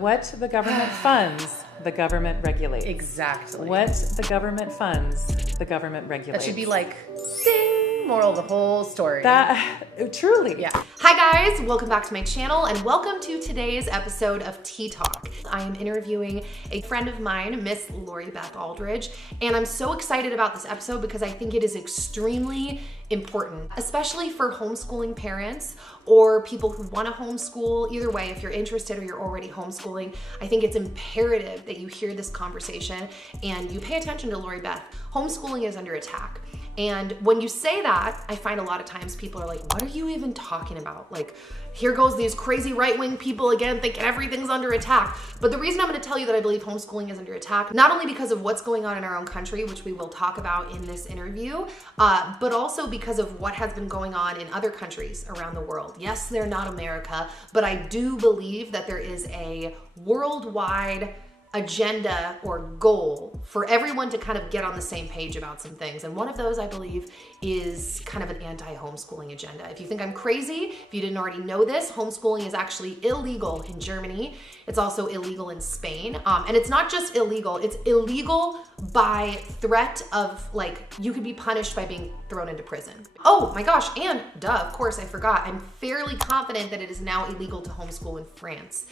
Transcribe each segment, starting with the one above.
What the government funds, the government regulates. Exactly. What the government funds, the government regulates. That should be like, ding, moral of the whole story. That, truly. Yeah. Hi guys, welcome back to my channel and welcome to today's episode of Tea Talk. I am interviewing a friend of mine, Miss Lori Beth Aldridge, and I'm so excited about this episode because I think it is extremely important, especially for homeschooling parents or people who want to homeschool. Either way, if you're interested or you're already homeschooling, I think it's imperative that you hear this conversation and you pay attention to Lori Beth. Homeschooling is under attack. And when you say that, I find a lot of times people are like, what are you even talking about? Like, here goes these crazy right-wing people again thinking everything's under attack. But the reason I'm gonna tell you that I believe homeschooling is under attack, not only because of what's going on in our own country, which we will talk about in this interview, but also because of what has been going on in other countries around the world. Yes, they're not America, but I do believe that there is a worldwide agenda or goal for everyone to kind of get on the same page about some things. And one of those, I believe, is kind of an anti-homeschooling agenda. If you think I'm crazy, if you didn't already know this, homeschooling is actually illegal in Germany. It's also illegal in Spain. And it's not just illegal, it's illegal by threat of, like, you could be punished by being thrown into prison. Oh my gosh, and of course I forgot, I'm fairly confident that it is now illegal to homeschool in France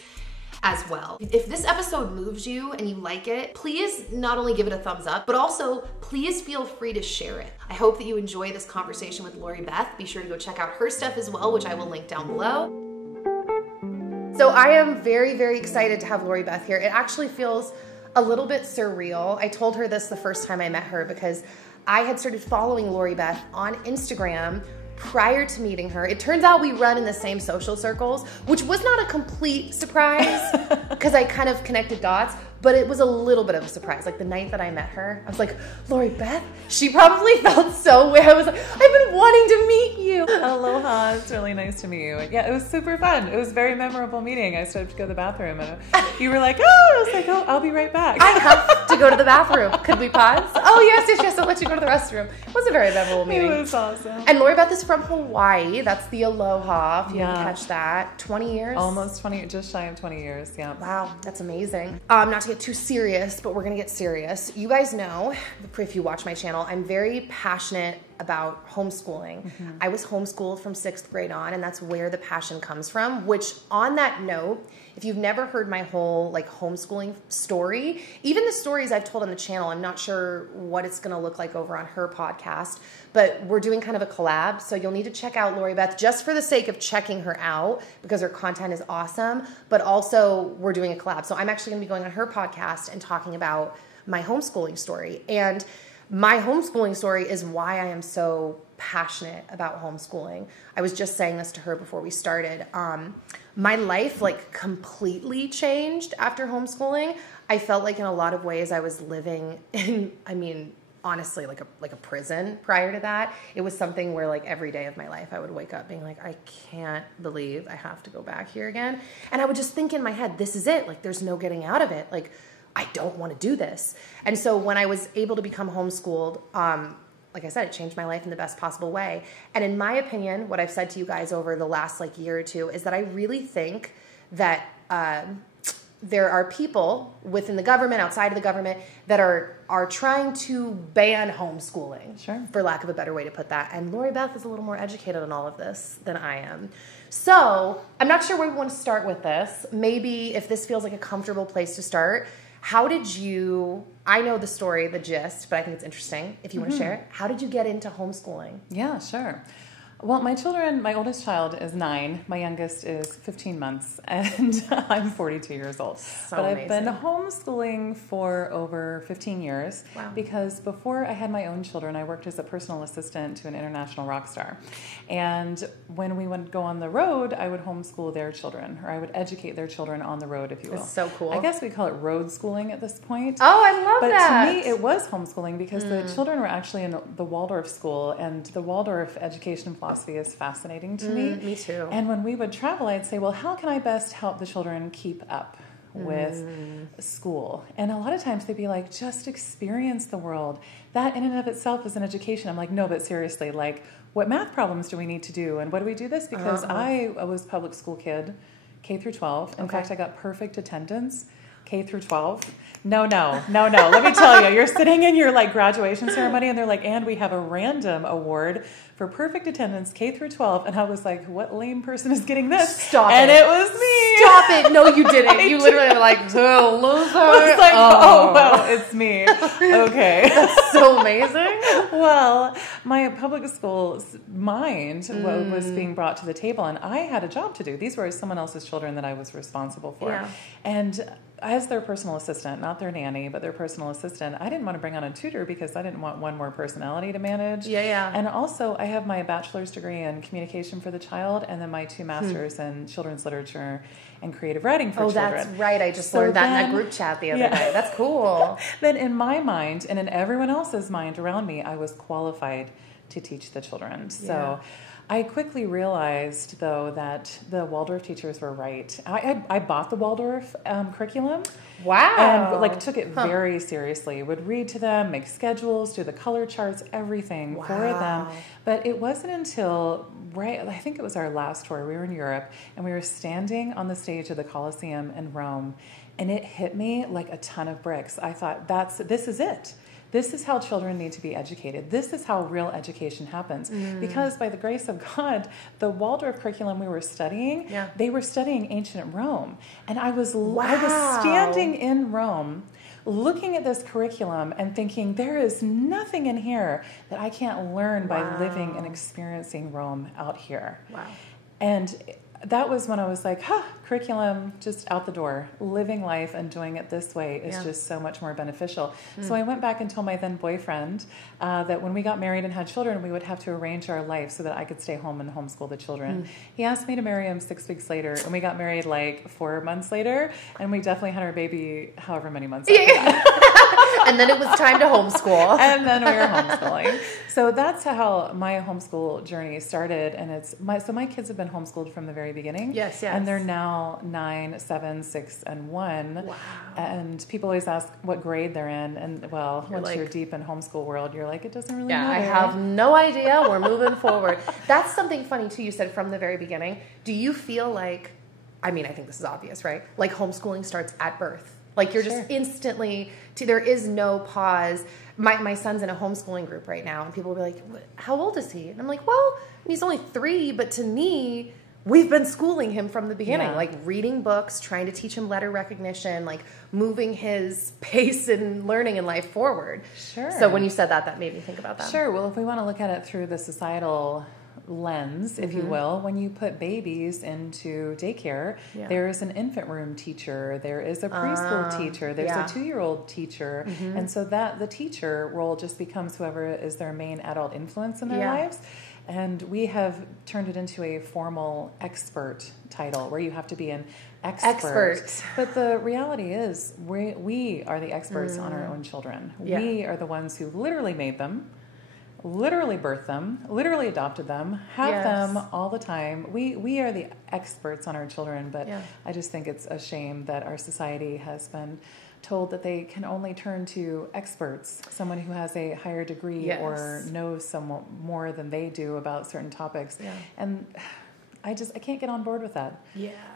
as well. If this episode moves you and you like it, please not only give it a thumbs up, but also please feel free to share it. I hope that you enjoy this conversation with Lori Beth. Be sure to go check out her stuff as well, which I will link down below. So I am very, very excited to have Lori Beth here. It actually feels a little bit surreal. I told her this the first time I met her because I had started following Lori Beth on Instagram prior to meeting her. It turns out we run in the same social circles, which was not a complete surprise because I kind of connected dots, but it was a little bit of a surprise. Like the night that I met her, I was like, Lori Beth? She probably felt so weird. I was like, I've been wanting to meet you. Aloha, it's really nice to meet you. Yeah, it was super fun. It was a very memorable meeting. I started to go to the bathroom and you were like, oh, I was like, oh, I'll be right back. I have to go to the bathroom. Could we pause? Oh, yes, I'll let you go to the restroom. It was a very memorable meeting. It was awesome. And Lori Beth is from Hawaii. That's the Aloha, if you didn't catch that. 20 years? Almost 20, just shy of 20 years, yeah. Wow, that's amazing. Not to get too serious, but we're gonna get serious. You guys know, if you watch my channel, I'm very passionate about homeschooling. I was homeschooled from 6th grade on, and that's where the passion comes from, which on that note, if you've never heard my whole like homeschooling story, even the stories I've told on the channel, I'm not sure what it's gonna look like over on her podcast, but we're doing kind of a collab, so you'll need to check out Lori Beth just for the sake of checking her out because her content is awesome, but also we're doing a collab. So I'm actually gonna be going on her podcast and talking about my homeschooling story. And my homeschooling story is why I am so passionate about homeschooling. I was just saying this to her before we started. My life like completely changed after homeschooling. I felt like in a lot of ways I was living in, I mean, honestly, like a prison prior to that. It was something where like every day of my life I would wake up being like, I can't believe I have to go back here again. And I would just think in my head, this is it. Like there's no getting out of it. Like I don't want to do this. And so when I was able to become homeschooled, like I said, it changed my life in the best possible way. And in my opinion, what I've said to you guys over the last like year or two is that I really think that there are people within the government, outside of the government, that are trying to ban homeschooling, for lack of a better way to put that. And Lori Beth is a little more educated on all of this than I am. So I'm not sure where we want to start with this. Maybe if this feels like a comfortable place to start, how did you, I know the story, the gist, but I think it's interesting if you want to share it. How did you get into homeschooling? Yeah, sure. Well, my children, my oldest child is 9, my youngest is 15 months, and I'm 42 years old. So but amazing. I've been homeschooling for over 15 years because before I had my own children, I worked as a personal assistant to an international rock star. And when we would go on the road, I would homeschool their children, or I would educate their children on the road, if you will. It's so cool. I guess we call it road schooling at this point. Oh, I love that. But to me, it was homeschooling because the children were actually in the Waldorf school, and the Waldorf education philosophy is fascinating to me. Me too. And when we would travel, I'd say, well, how can I best help the children keep up with school? And a lot of times they'd be like, just experience the world. That in and of itself is an education. I'm like, no, but seriously, like, what math problems do we need to do? And what do we do this? Because I was a public school kid K through 12. In fact, I got perfect attendance K through 12. No. Let me tell you, you're sitting in your like graduation ceremony and they're like, and we have a random award for perfect attendance K through 12. And I was like, what lame person is getting this? Stop and it. And it was me. Stop it. No, you didn't. You literally were like, oh, loser. I was like, oh, well, it's me. Okay. That's so amazing. Well, my public school's mind was being brought to the table, and I had a job to do. These were someone else's children that I was responsible for. Yeah. And as their personal assistant, not their nanny, but their personal assistant, I didn't want to bring on a tutor because I didn't want one more personality to manage. Yeah. And also, I have my bachelor's degree in communication for the child and then my 2 masters in children's literature and creative writing for children. Oh, that's right. I just learned that in that group chat the other day. That's cool. Then in my mind and in everyone else's mind around me, I was qualified to teach the children. So I quickly realized, though, that the Waldorf teachers were right. I bought the Waldorf curriculum. Wow. And took it very seriously. Would read to them, make schedules, do the color charts, everything for them. But it wasn't until, I think it was our last tour, we were in Europe, and we were standing on the stage of the Colosseum in Rome, and it hit me like a ton of bricks. I thought, this is it. This is how children need to be educated. This is how real education happens. Because by the grace of God, the Waldorf curriculum we were studying, they were studying ancient Rome. And I was standing in Rome looking at this curriculum and thinking, there is nothing in here that I can't learn by living and experiencing Rome out here. Wow. And that was when I was like, curriculum just out the door. Living life and doing it this way is just so much more beneficial. So I went back and told my then boyfriend that when we got married and had children, we would have to arrange our life so that I could stay home and homeschool the children. He asked me to marry him 6 weeks later, and we got married 4 months later, and we definitely had our baby however many months after that. And then it was time to homeschool. And then we were homeschooling. So that's how my homeschool journey started. And my kids have been homeschooled from the very beginning. Yes. And they're now 9, 7, 6, and 1. Wow. And people always ask what grade they're in. And once you're deep in homeschool world, you're like, it doesn't really matter. I have no idea. We're moving forward. That's something funny too. You said from the very beginning. Do you feel like, I think this is obvious, right? Like homeschooling starts at birth. Like you're just instantly, there is no pause. My son's in a homeschooling group right now, and people will be like, how old is he? And I'm like, well, he's only 3, but to me, we've been schooling him from the beginning, like reading books, trying to teach him letter recognition, like moving his pace and learning in life forward. Sure. So when you said that, that made me think about that. Sure. Well, if we want to look at it through the societal lens, if you will, when you put babies into daycare, there is an infant room teacher, there is a preschool teacher, there's a 2-year-old teacher, and so that the teacher role just becomes whoever is their main adult influence in their lives. And we have turned it into a formal expert title where you have to be an expert. But the reality is we are the experts on our own children. We are the ones who literally made them, literally birthed them, literally adopted them, have them all the time. We are the experts on our children, but I just think it's a shame that our society has been told that they can only turn to experts, someone who has a higher degree or knows somewhat more than they do about certain topics. And I can't get on board with that.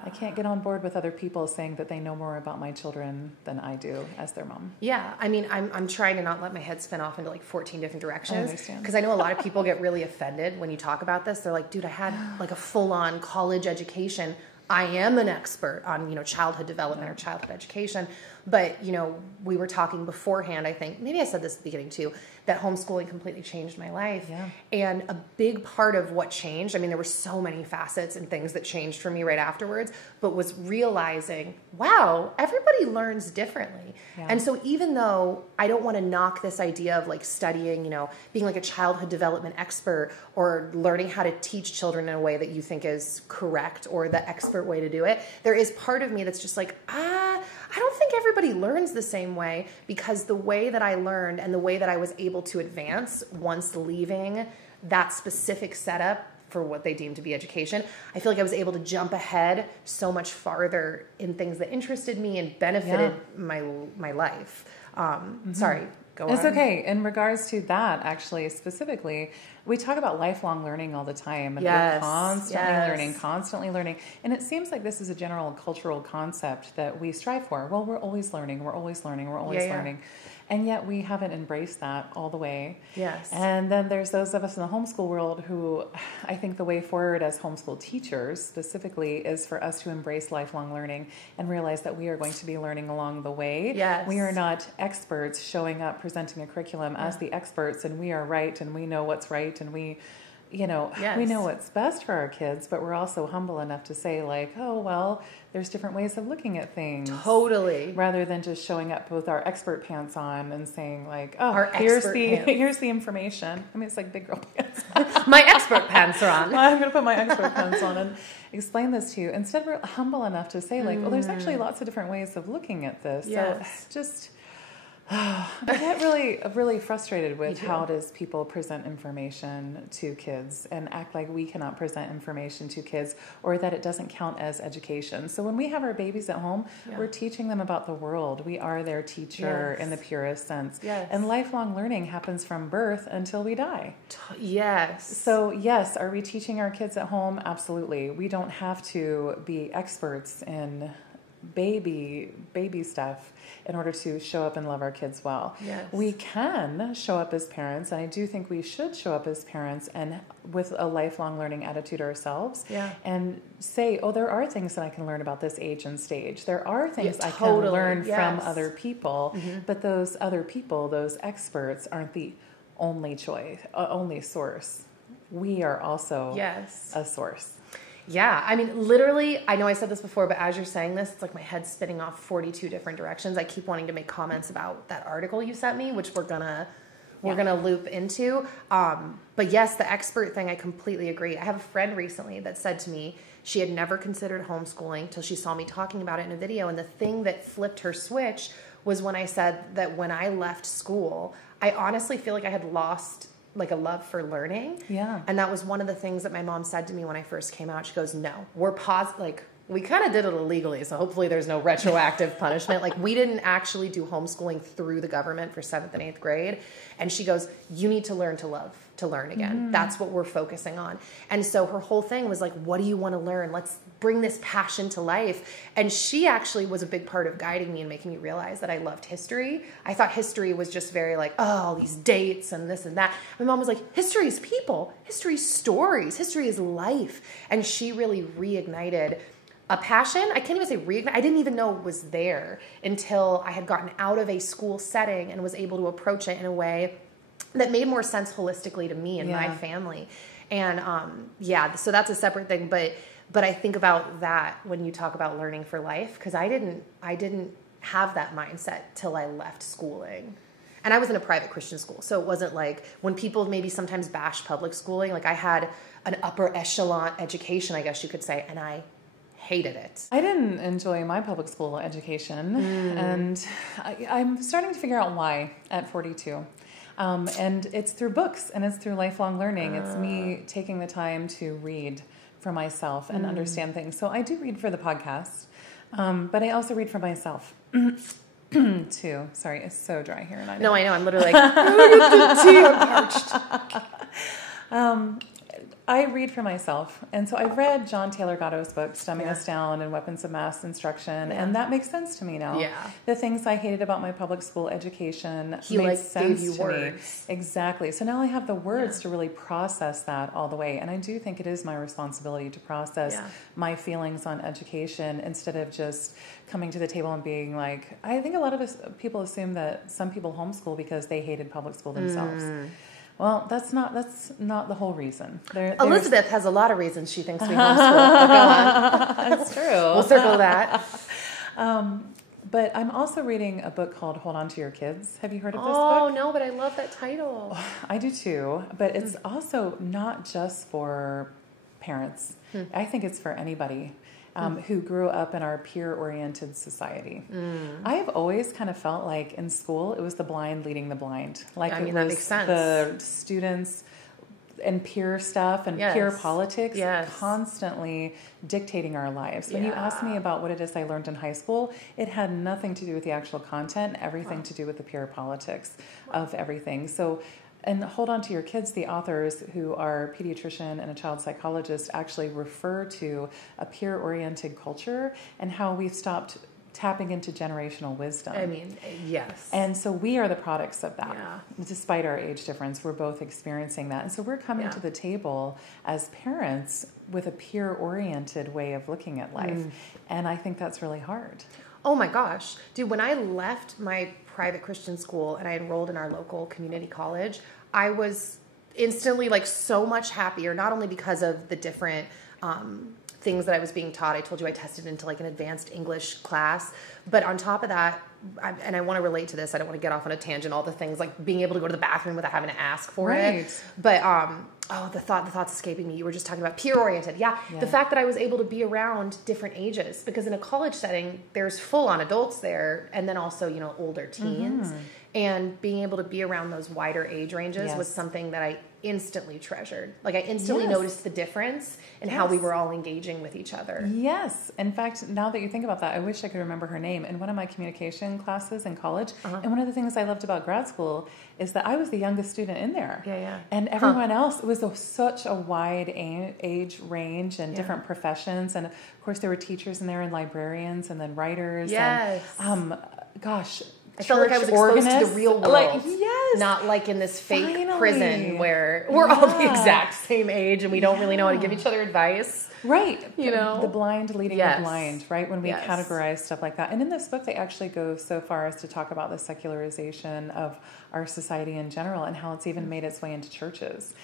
I can't get on board with other people saying that they know more about my children than I do as their mom. I'm trying to not let my head spin off into 14 different directions. Because I know a lot of people get really offended when you talk about this. They're like, dude, I had a full-on college education. I am an expert on, childhood development or childhood education. But, we were talking beforehand, I think, maybe I said this at the beginning too, that homeschooling completely changed my life. And a big part of what changed, there were so many facets and things that changed for me right afterwards, but was realizing, wow, everybody learns differently. And so even though I don't want to knock this idea of studying, being a childhood development expert or learning how to teach children in a way that you think is correct or the expert way to do it, there is part of me that's just I don't think everybody learns the same way, because the way that I learned and the way that I was able to advance once leaving that specific setup for what they deem to be education, I feel like I was able to jump ahead so much farther in things that interested me and benefited my life. Sorry, go on. It's okay. In regards to that, actually, specifically, we talk about lifelong learning all the time. And we're constantly learning. And it seems like this is a general cultural concept that we strive for. Well, we're always learning. We're always learning. We're always learning. And yet we haven't embraced that all the way. Yes. And then there's those of us in the homeschool world who I think the way forward as homeschool teachers specifically is for us to embrace lifelong learning and realize that we are going to be learning along the way. Yes. We are not experts showing up, presenting a curriculum as the experts, and we are right and we know what's right and we know what's best for our kids, but we're also humble enough to say like, oh, well, there's different ways of looking at things. Totally. Rather than just showing up with our expert pants on and saying like, oh, here's the information. I mean, it's like big girl pants. My expert pants are on. I'm going to put my expert pants on and explain this to you. Instead, we're humble enough to say like, well, there's actually lots of different ways of looking at this. Yes. So just... I get really frustrated with how does people present information to kids and act like we cannot present information to kids or that it doesn't count as education. So when we have our babies at home, we're teaching them about the world. We are their teacher in the purest sense. Yes. And lifelong learning happens from birth until we die. Yes. So yes, are we teaching our kids at home? Absolutely. We don't have to be experts in baby stuff in order to show up and love our kids well. Yes. We can show up as parents, and I do think we should show up as parents and with a lifelong learning attitude ourselves and say, oh, there are things that I can learn about this age and stage. There are things I can learn from other people, but those other people, those experts, aren't the only source. We are also a source. Yeah, I mean, literally, I know I said this before, but as you're saying this, it's like my head's spinning off 42 different directions. I keep wanting to make comments about that article you sent me, which we're gonna loop into. But yes, the expert thing, I completely agree. I have a friend recently that said to me she had never considered homeschooling till she saw me talking about it in a video, and the thing that flipped her switch was when I said that when I left school, I honestly feel like I had lost like a love for learning. Yeah. And that was one of the things that my mom said to me when I first came out. She goes, no, we kind of did it illegally, so hopefully there's no retroactive punishment. Like, we didn't actually do homeschooling through the government for 7th and 8th grade. And she goes, you need to learn to love to learn again. That's what we're focusing on. And so her whole thing was like, what do you want to learn? Let's bring this passion to life. And she actually was a big part of guiding me and making me realize that I loved history. I thought history was just very like, oh, all these dates and this and that. My mom was like, history is people, history is stories, history is life. And she really reignited a passion. I can't even say reignite. I didn't even know it was there until I had gotten out of a school setting and was able to approach it in a way that made more sense holistically to me and my family. And so that's a separate thing. But I think about that when you talk about learning for life, because I didn't have that mindset till I left schooling. And I was in a private Christian school, so it wasn't like when people maybe sometimes bash public schooling. Like, I had an upper echelon education, I guess you could say, and I hated it. I didn't enjoy my public school education, and I'm starting to figure out why at 42. And it's through books, and it's through lifelong learning. It's me taking the time to read for myself and understand things. So I do read for the podcast, but I also read for myself too. Sorry, it's so dry here. And I know. I'm literally like, I'm parched. I read for myself. And so I've read John Taylor Gatto's book, Dumbing Us Down and Weapons of Mass Instruction. And that makes sense to me now. Yeah. The things I hated about my public school education made sense gave you to words. me. Exactly. So now I have the words to really process that all the way. And I do think it is my responsibility to process my feelings on education instead of just coming to the table and being like, I think a lot of people assume that some people homeschool because they hated public school themselves. Well, that's not the whole reason. Elizabeth has a lot of reasons she thinks we homeschool. Go on. That's true. We'll circle that. But I'm also reading a book called Hold On to Your Kids. Have you heard of this book? Oh, no, but I love that title. I do too. But it's also not just for parents. I think it's for anybody. Who grew up in our peer-oriented society. I've always kind of felt like in school, it was the blind leading the blind. Like, I mean, it that was makes sense. The students and peer stuff and yes. peer politics yes. constantly dictating our lives. When you ask me about what it is I learned in high school, it had nothing to do with the actual content, everything to do with the peer politics of everything. So, and hold on to your kids. The authors who are a pediatrician and a child psychologist actually refer to a peer-oriented culture and how we've stopped tapping into generational wisdom. I mean, yes. And so we are the products of that. Yeah. Despite our age difference, we're both experiencing that. And so we're coming to the table as parents with a peer-oriented way of looking at life. And I think that's really hard. Oh my gosh. Dude, when I left my private Christian school and I enrolled in our local community college, I was instantly like so much happier, not only because of the different things that I was being taught. I told you I tested into like an advanced English class, but on top of that, and I want to relate to this, I don't want to get off on a tangent, all the things like being able to go to the bathroom without having to ask for it. But the thought's escaping me. You were just talking about peer-oriented. Yeah, the fact that I was able to be around different ages, because in a college setting, there's full-on adults there, and then also, you know, older teens. And being able to be around those wider age ranges was something that I instantly treasured. Like I instantly noticed the difference in how we were all engaging with each other. Yes. In fact, now that you think about that, I wish I could remember her name. In one of my communication classes in college, and one of the things I loved about grad school is that I was the youngest student in there. And everyone else, it was such a wide age range and different professions. And of course there were teachers in there and librarians and then writers. Yes. And, gosh, I felt like I was exposed to the real world. Like, yes. Not like in this fake prison where we're all the exact same age and we don't really know how to give each other advice. Right. You know? The blind leading the blind, right? When we categorize stuff like that. And in this book, they actually go so far as to talk about the secularization of our society in general and how it's even made its way into churches.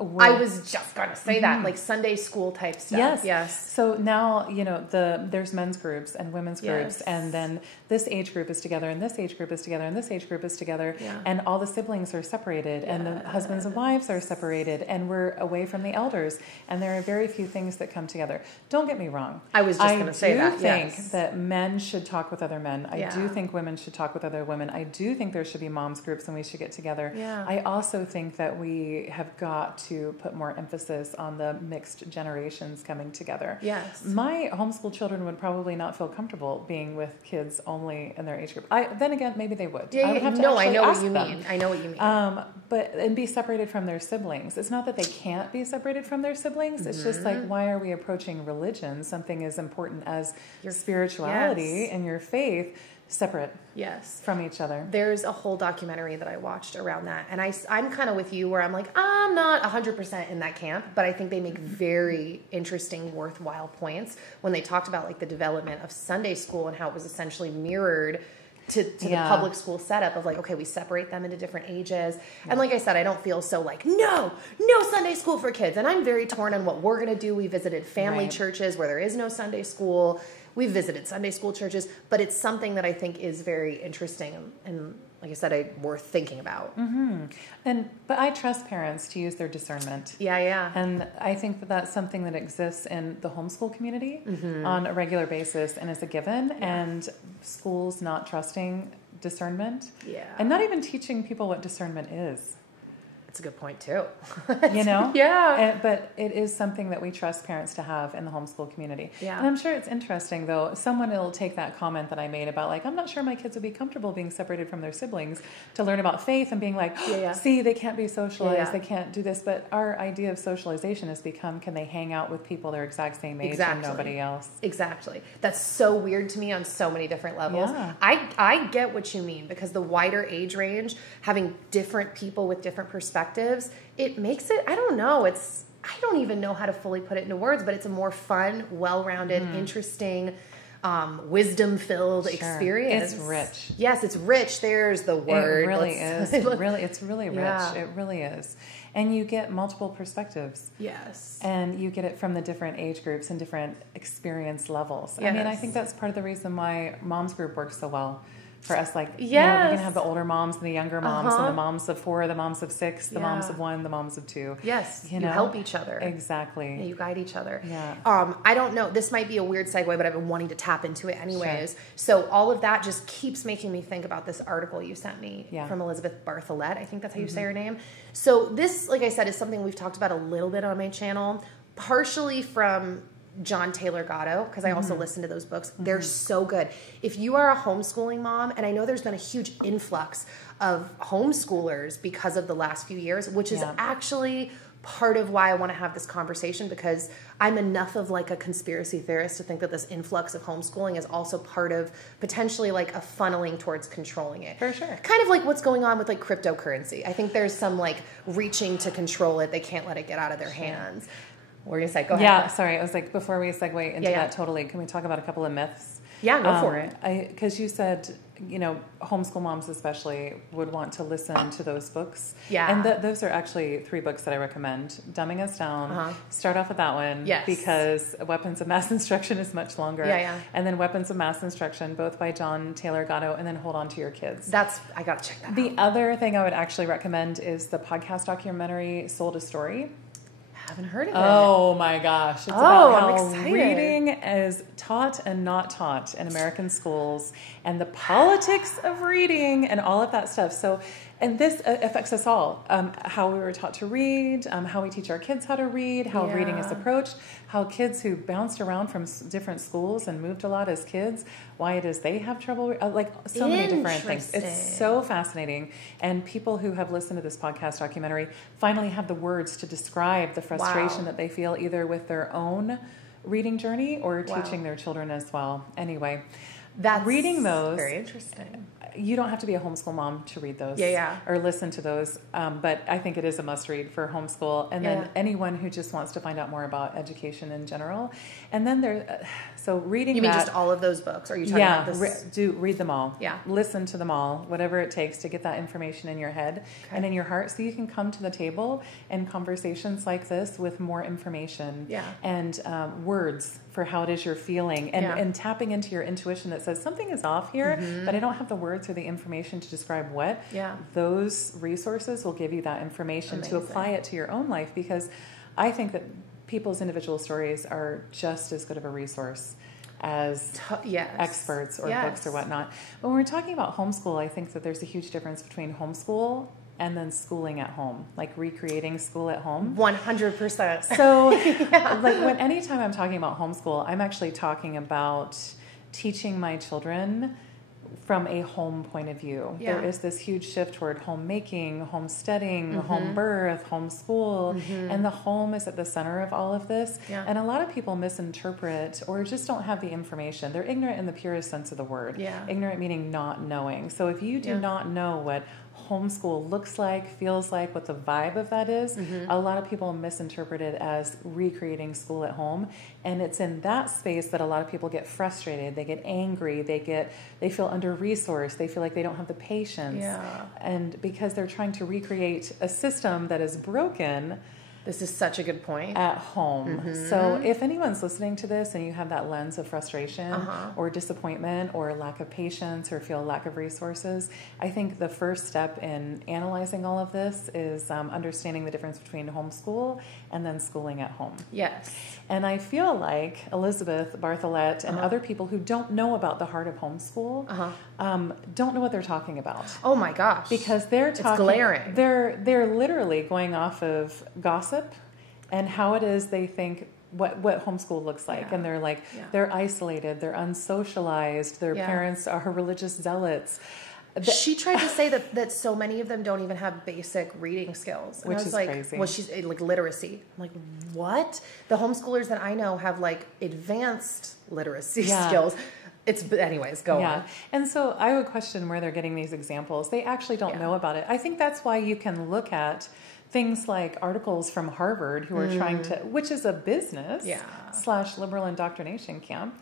I was just going to say that, like Sunday school type stuff. Yes. So now, you know, there's men's groups and women's groups, and then this age group is together, and this age group is together, and this age group is together, and all the siblings are separated, and the husbands and wives are separated, and we're away from the elders, and there are very few things that come together. Don't get me wrong. I was just going to say that. I do think that men should talk with other men. I do think women should talk with other women. I do think there should be moms groups, and we should get together. I also think that we have got to put more emphasis on the mixed generations coming together. Yes. My homeschool children would probably not feel comfortable being with kids only in their age group. Then again, maybe they would. I would have to I know what you mean. I know what you mean. And be separated from their siblings. It's not that they can't be separated from their siblings. It's just like, why are we approaching religion, something as important as your spirituality and your faith, separate from each other? There's a whole documentary that I watched around that, and I'm kind of with you where I'm like, I'm not 100% in that camp, but I think they make very interesting, worthwhile points when they talked about like the development of Sunday school and how it was essentially mirrored to the public school setup of like, okay, we separate them into different ages. And like I said, I don't feel so like, no Sunday school for kids. And I'm very torn on what we're going to do. We visited family churches where there is no Sunday school. We've visited Sunday school churches, but it's something that I think is very interesting and like I said, worth thinking about. But I trust parents to use their discernment. And I think that that's something that exists in the homeschool community on a regular basis and is a given. And schools not trusting discernment. And not even teaching people what discernment is. That's a good point too. You know? But it is something that we trust parents to have in the homeschool community. And I'm sure it's interesting though, someone will take that comment that I made about like, I'm not sure my kids would be comfortable being separated from their siblings to learn about faith and being like, see, they can't be socialized, they can't do this. But our idea of socialization has become, can they hang out with people their exact same age and nobody else? Exactly. That's so weird to me on so many different levels. I get what you mean, because the wider age range, having different people with different perspectives, it makes it, I don't know, I don't even know how to fully put it into words, but it's a more fun, well-rounded, interesting, wisdom-filled experience. It's rich. Yes, it's rich. There's the word. It really is. It's really rich. It really is. And you get multiple perspectives. Yes. And you get it from the different age groups and different experience levels. I mean, I think that's part of the reason why Mom's Group works so well. for us, like, you know, we can have the older moms and the younger moms and the moms of 4, the moms of 6, the moms of 1, the moms of 2. Yes. You You help each other. Exactly. Yeah, you guide each other. Yeah. I don't know. This might be a weird segue, but I've been wanting to tap into it anyways. Sure. So all of that just keeps making me think about this article you sent me from Elizabeth Bartholet. I think that's how you say her name. So this, like I said, is something we've talked about a little bit on my channel, partially from John Taylor Gatto, because I also listen to those books. They're so good. If you are a homeschooling mom, and I know there's been a huge influx of homeschoolers because of the last few years, which is actually part of why I want to have this conversation, because I'm enough of like a conspiracy theorist to think that this influx of homeschooling is also part of potentially like a funneling towards controlling it. For sure. Kind of like what's going on with like cryptocurrency. I think there's some like reaching to control it. They can't let it get out of their hands. What were you going to say? Go ahead. Yeah, sorry. I was like, before we segue into that, totally, can we talk about a couple of myths? Yeah, go for it. Because you said, you know, homeschool moms especially would want to listen to those books. Yeah. And those are actually 3 books that I recommend. Dumbing Us Down. Start off with that one. Yes. Because Weapons of Mass Instruction is much longer. Yeah. And then Weapons of Mass Instruction, both by John Taylor Gatto, and then Hold On to Your Kids. I got to check that out. The other thing I would actually recommend is the podcast documentary Sold a Story. Haven't heard of it. Oh my gosh. It's about how I'm excited. reading is taught and not taught in American schools, and the politics of reading and all of that stuff. So, and this affects us all. How we were taught to read, how we teach our kids how to read, how reading is approached, how kids who bounced around from different schools and moved a lot as kids, why it is they have trouble, like so many different things. It's so fascinating. And people who have listened to this podcast documentary finally have the words to describe the frustration that they feel either with their own reading journey or teaching their children as well. Anyway, that's reading those, very interesting. You don't have to be a homeschool mom to read those or listen to those, but I think it is a must read for homeschool, and then anyone who just wants to find out more about education in general. And then so reading. You mean just all of those books? Or are you talking about this? Read them all. Yeah. Listen to them all, whatever it takes to get that information in your head and in your heart, so you can come to the table in conversations like this with more information and words for how it is you're feeling, and tapping into your intuition that says something is off here, but I don't have the words or the information to describe what. Those resources will give you that information to apply it to your own life, because I think that people's individual stories are just as good of a resource as experts or books or whatnot. But when we're talking about homeschool, I think that there's a huge difference between homeschool and then schooling at home, like recreating school at home. 100%. So like anytime I'm talking about homeschool, I'm actually talking about teaching my children from a home point of view. There is this huge shift toward homemaking, homesteading, home birth, homeschool, and the home is at the center of all of this. And a lot of people misinterpret or just don't have the information. They're ignorant in the purest sense of the word. Ignorant meaning not knowing. So if you do not know what homeschool looks like, feels like, what the vibe of that is, a lot of people misinterpret it as recreating school at home. And it's in that space that a lot of people get frustrated, they get angry, they feel under-resourced, they feel like they don't have the patience. And because they're trying to recreate a system that is broken. This is such a good point. At home. So if anyone's listening to this and you have that lens of frustration or disappointment or lack of patience or feel lack of resources, I think the first step in analyzing all of this is understanding the difference between homeschool and then schooling at home. Yes. And I feel like Elizabeth Bartholet and other people who don't know about the heart of homeschool don't know what they're talking about. Oh my gosh. Because they're talking, it's glaring. They're literally going off of gossip and how it is they think what homeschool looks like. And they're like, they're isolated, they're unsocialized, their parents are religious zealots. She tried to say that so many of them don't even have basic reading skills. And which I was is like, crazy. Well, she's like literacy. I'm like, what? The homeschoolers that I know have like advanced literacy skills. Anyways, go on. And so I would question where they're getting these examples. They actually don't know about it. I think that's why you can look at things like articles from Harvard who are trying to, which is a business / liberal indoctrination camp.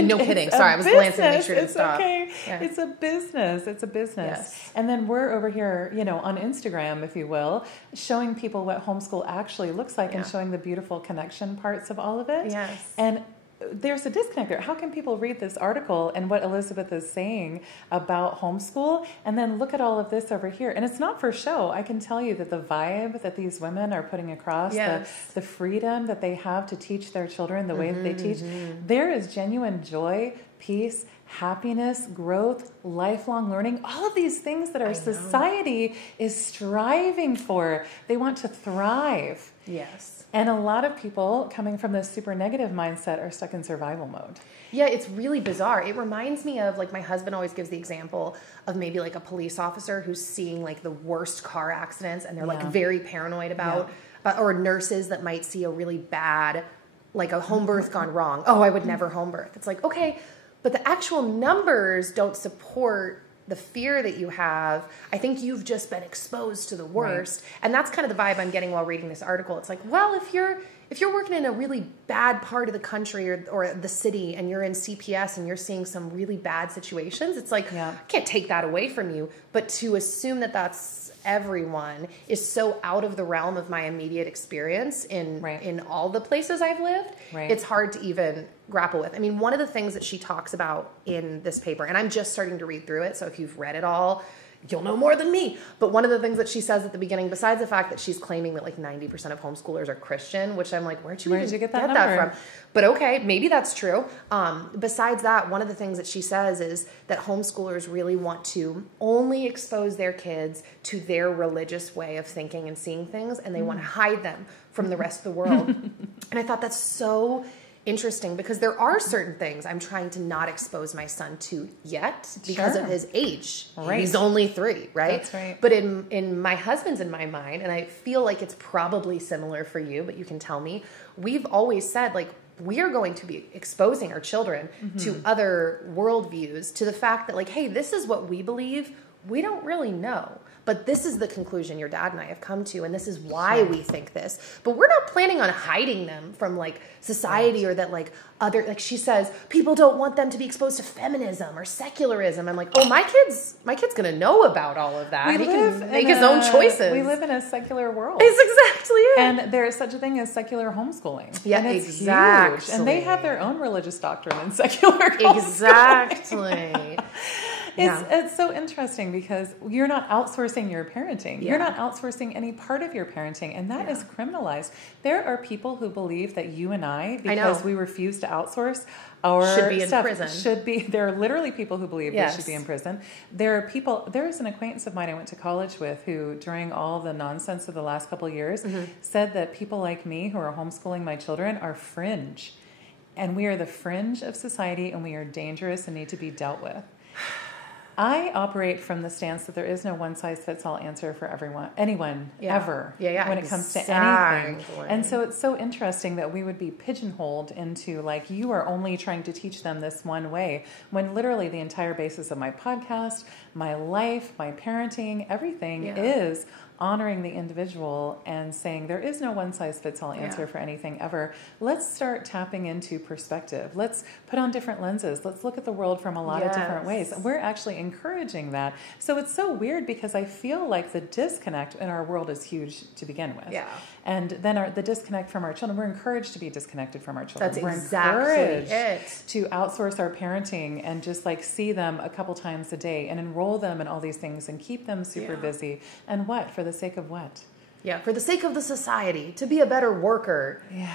No kidding. Sorry, I was glancing to make sure to stop. Okay. It's a business. It's a business. Yes. And then we're over here, on Instagram, if you will, showing people what homeschool actually looks like and showing the beautiful connection parts of all of it. Yes. And there's a disconnect there. How can people read this article and what Elizabeth is saying about homeschool and then look at all of this over here? And it's not for show. I can tell you that the vibe that these women are putting across, the freedom that they have to teach their children the way that they teach, there is genuine joy, peace, happiness, growth, lifelong learning, all of these things that our society is striving for. They want to thrive. Yes. And a lot of people coming from this super negative mindset are stuck in survival mode. Yeah, it's really bizarre. It reminds me of, like, my husband always gives the example of maybe like a police officer who's seeing like the worst car accidents and they're like very paranoid about, or nurses that might see a really bad, like a home birth gone wrong. Oh, I would never home birth. It's like, okay, but the actual numbers don't support the fear that you have. I think you've just been exposed to the worst. Right. And that's kind of the vibe I'm getting while reading this article. It's like, well, if you're working in a really bad part of the country or the city and you're in CPS and you're seeing some really bad situations, it's like, I can't take that away from you. But to assume that that's everyone is so out of the realm of my immediate experience in all the places I've lived. Right. It's hard to even grapple with. I mean, one of the things that she talks about in this paper, and I'm just starting to read through it, so if you've read it all, you'll know more than me. But one of the things that she says at the beginning, besides the fact that she's claiming that like 90% of homeschoolers are Christian, which I'm like, where did you get that from? But okay, maybe that's true. Besides that, one of the things that she says is that homeschoolers really want to only expose their kids to their religious way of thinking and seeing things, and they want to hide them from the rest of the world. And I thought that's so interesting because there are certain things I'm trying to not expose my son to yet because of his age. Right. He's only 3, right? That's right. But in my husband's and my mind, and I feel like it's probably similar for you, but you can tell me, we've always said like, we are going to be exposing our children to other worldviews, to the fact that like, hey, this is what we believe. We don't really know. But this is the conclusion your dad and I have come to, and this is why we think this. But we're not planning on hiding them from like society or that like other, like she says, people don't want them to be exposed to feminism or secularism. I'm like, oh, my kid's gonna know about all of that. He can make his own choices. We live in a secular world. It's exactly it. And there is such a thing as secular homeschooling. Yeah, and it's exactly. huge. And they have their own religious doctrine in secular homeschooling. Exactly. It's so interesting because you're not outsourcing your parenting. You're not outsourcing any part of your parenting, and that is criminalized. There are people who believe that you and I, because we refuse to outsource our should be stuff, in prison. There are literally people who believe they should be in prison. There's an acquaintance of mine I went to college with who, during all the nonsense of the last couple of years, said that people like me who are homeschooling my children are fringe. And we are the fringe of society, and we are dangerous and need to be dealt with. I operate from the stance that there is no one-size-fits-all answer for anyone, ever, when it comes to anything. And so it's so interesting that we would be pigeonholed into, like, you are only trying to teach them this one way, when literally the entire basis of my podcast, my life, my parenting, everything is honoring the individual and saying there is no one-size-fits-all answer for anything ever. Let's start tapping into perspective. Let's put on different lenses. Let's look at the world from a lot of different ways. We're actually encouraging that. So it's so weird because I feel like the disconnect in our world is huge to begin with. Yeah. And then the disconnect from our children, we're encouraged to be disconnected from our children. That's we're exactly encouraged to outsource our parenting and just like see them a couple times a day and enroll them in all these things and keep them super busy. And what? For the sake of what? Yeah, for the sake of the society, to be a better worker. Yeah.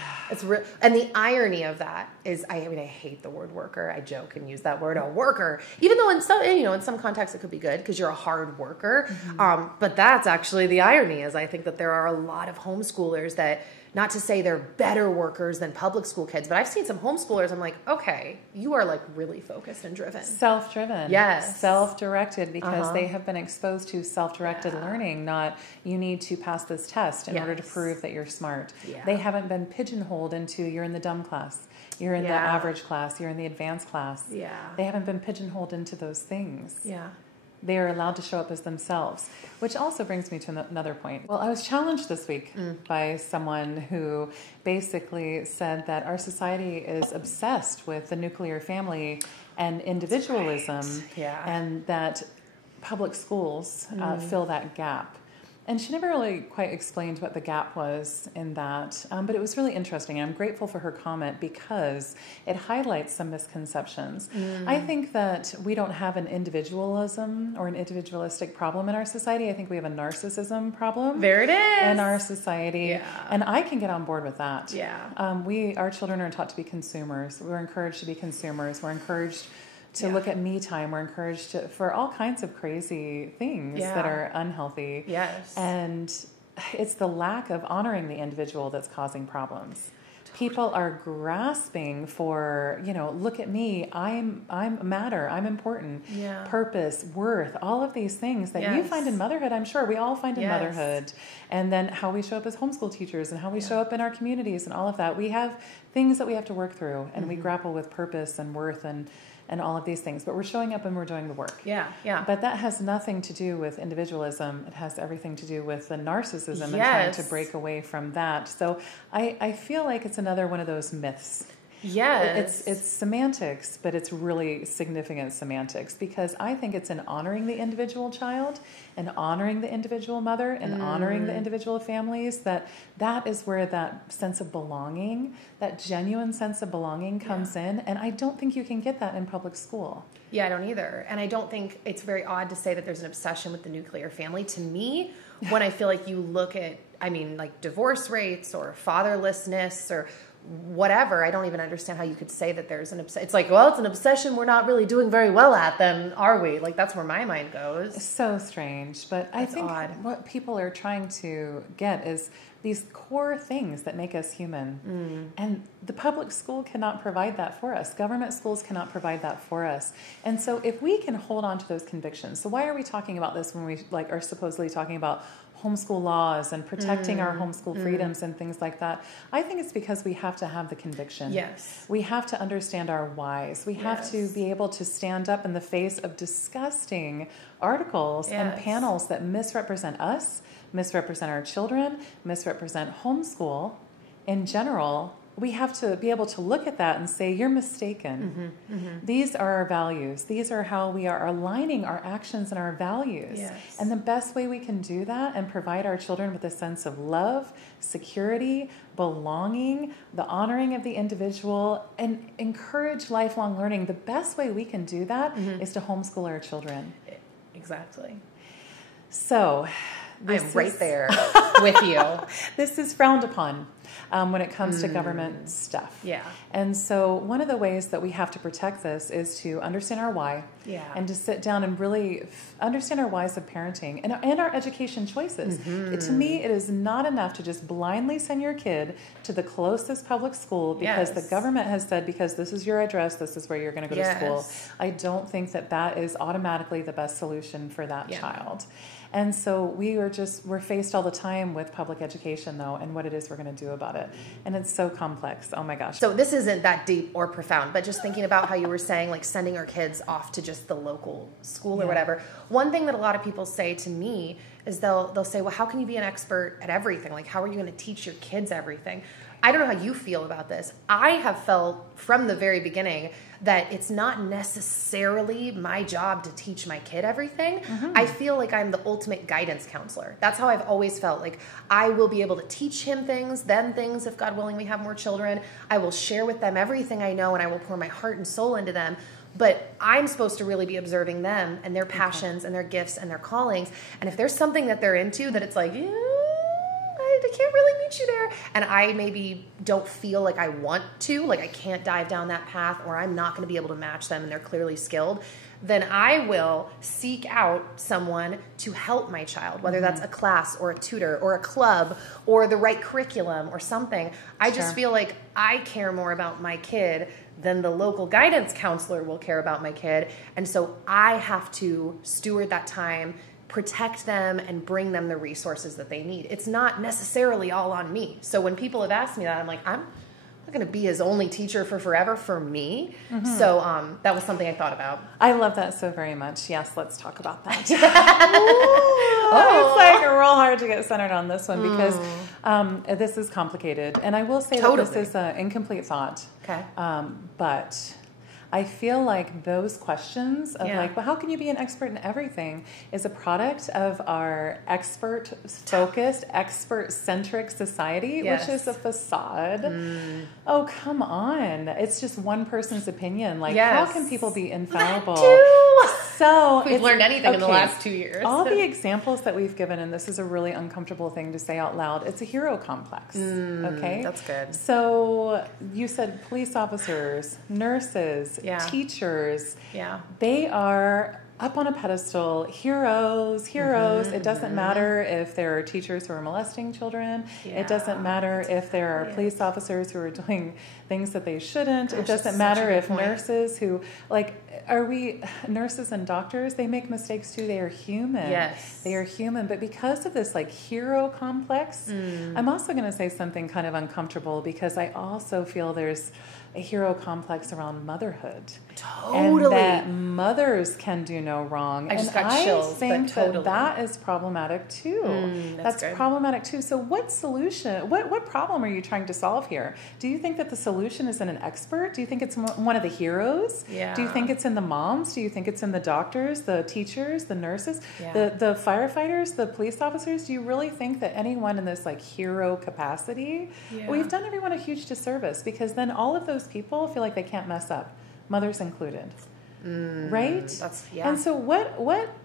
And the irony of that is, I hate the word worker. I joke and use that word, a worker. Even though in some contexts it could be good because you're a hard worker. But that's actually the irony, is I think that there are a lot of homeschoolers that, not to say they're better workers than public school kids, but I've seen some homeschoolers, I'm like, okay, you are like really focused and driven. Self-driven. Yes. Self-directed, because they have been exposed to self-directed learning, not you need to pass this test in order to prove that you're smart. Yeah. They haven't been pigeonholed into you're in the dumb class, you're in the average class, you're in the advanced class. Yeah. They haven't been pigeonholed into those things. Yeah. They are allowed to show up as themselves, which also brings me to another point. Well, I was challenged this week by someone who basically said that our society is obsessed with the nuclear family and individualism, and that public schools fill that gap. And she never really quite explained what the gap was in that. But it was really interesting. And I'm grateful for her comment because it highlights some misconceptions. I think that we don't have an individualism or an individualistic problem in our society. I think we have a narcissism problem. There it is. In our society. Yeah. And I can get on board with that. Yeah. Our children are taught to be consumers. We're encouraged to be consumers. We're encouraged to look at me time. We're encouraged for all kinds of crazy things that are unhealthy. Yes. And it's the lack of honoring the individual that's causing problems. Totally. People are grasping for, look at me. I'm matter. I'm important. Yeah. Purpose, worth, all of these things that you find in motherhood. I'm sure we all find in motherhood. And then how we show up as homeschool teachers and how we show up in our communities and all of that. We have things that we have to work through, and we grapple with purpose and worth and all of these things, but we're showing up and we're doing the work. Yeah, yeah. But that has nothing to do with individualism. It has everything to do with the narcissism and trying to break away from that. So I feel like it's another one of those myths. Yes. It's semantics, but it's really significant semantics, because I think it's in honoring the individual child and honoring the individual mother and honoring the individual families that is where that sense of belonging, that genuine sense of belonging comes in. And I don't think you can get that in public school. Yeah, I don't either. And I don't think it's very odd to say that there's an obsession with the nuclear family. To me, when I feel like you look at, like divorce rates or fatherlessness or whatever, I don't even understand how you could say that there's an obsession. It's like, well, it's an obsession we're not really doing very well at, then are we? Like, that's where my mind goes. So strange. But I think what people are trying to get is these core things that make us human. And the public school cannot provide that for us. Government schools cannot provide that for us. And so if we can hold on to those convictions, so why are we talking about this when we are supposedly talking about homeschool laws and protecting our homeschool freedoms and things like that? I think it's because we have to have the conviction. Yes. We have to understand our whys. We have to be able to stand up in the face of disgusting articles and panels that misrepresent us, misrepresent our children, misrepresent homeschool in general. We have to be able to look at that and say, you're mistaken. These are our values. These are how we are aligning our actions and our values. Yes. And the best way we can do that and provide our children with a sense of love, security, belonging, the honoring of the individual, and encourage lifelong learning. The best way we can do that is to homeschool our children. Exactly. So I'm right there with you. This is frowned upon when it comes to government stuff. Yeah. And so one of the ways that we have to protect this is to understand our why. Yeah. And to sit down and really understand our whys of parenting and our education choices. To me, it is not enough to just blindly send your kid to the closest public school because the government has said, because this is your address, this is where you're going to go to school. I don't think that is automatically the best solution for that child. And so we're faced all the time with public education, though, and what it is we're going to do about it. And it's so complex. Oh, my gosh. So this isn't that deep or profound, but just thinking about how you were saying, like, sending our kids off to just the local school or whatever. One thing that a lot of people say to me is they'll say, well, how can you be an expert at everything? Like, how are you going to teach your kids everything? I don't know how you feel about this. I have felt from the very beginning that it's not necessarily my job to teach my kid everything. I feel like I'm the ultimate guidance counselor. That's how I've always felt. Like, I will be able to teach him things, if God willing we have more children. I will share with them everything I know, and I will pour my heart and soul into them. But I'm supposed to really be observing them and their passions and their gifts and their callings. And if there's something that they're into that it's like, I can't really meet you there, and I maybe don't feel like I want to, like I can't dive down that path, or I'm not going to be able to match them and they're clearly skilled, then I will seek out someone to help my child, whether that's a class or a tutor or a club or the right curriculum or something. I just feel like I care more about my kid than the local guidance counselor will care about my kid. And so I have to steward that time, protect them, and bring them the resources that they need. It's not necessarily all on me. So when people have asked me that, I'm like, I'm not going to be his only teacher for forever for me. So that was something I thought about. I love that so very much. Yes, let's talk about that. It's like real hard to get centered on this one because this is complicated. And I will say that this is an incomplete thought. Okay. But I feel like those questions of like, well, how can you be an expert in everything is a product of our expert-focused, expert-centric society, which is a facade. Oh, come on. It's just one person's opinion. Like, how can people be infallible? So we've learned anything in the last 2 years. All the examples that we've given, and this is a really uncomfortable thing to say out loud, it's a hero complex. Okay? That's good. So you said police officers, nurses, teachers. Yeah. They are up on a pedestal, heroes. It doesn't matter if there are teachers who are molesting children. It doesn't matter if there are police officers who are doing things that they shouldn't. It doesn't matter if nurses who, like, nurses and doctors, they make mistakes too. They are human. Yes. They are human. But because of this, like, hero complex, I'm also going to say something kind of uncomfortable because I also feel there's a hero complex around motherhood. Totally. And that mothers can do no wrong. I just got chills, I think that is problematic too. That's problematic too. So what solution, what problem are you trying to solve here? Do you think that the solution is in an expert? Do you think it's one of the heroes? Yeah. Do you think it's in the moms? Do you think it's in the doctors, the teachers, the nurses, the firefighters, the police officers? Do you really think that anyone in this like hero capacity? We've done everyone a huge disservice because then all of those people feel like they can't mess up, mothers included, right? And so what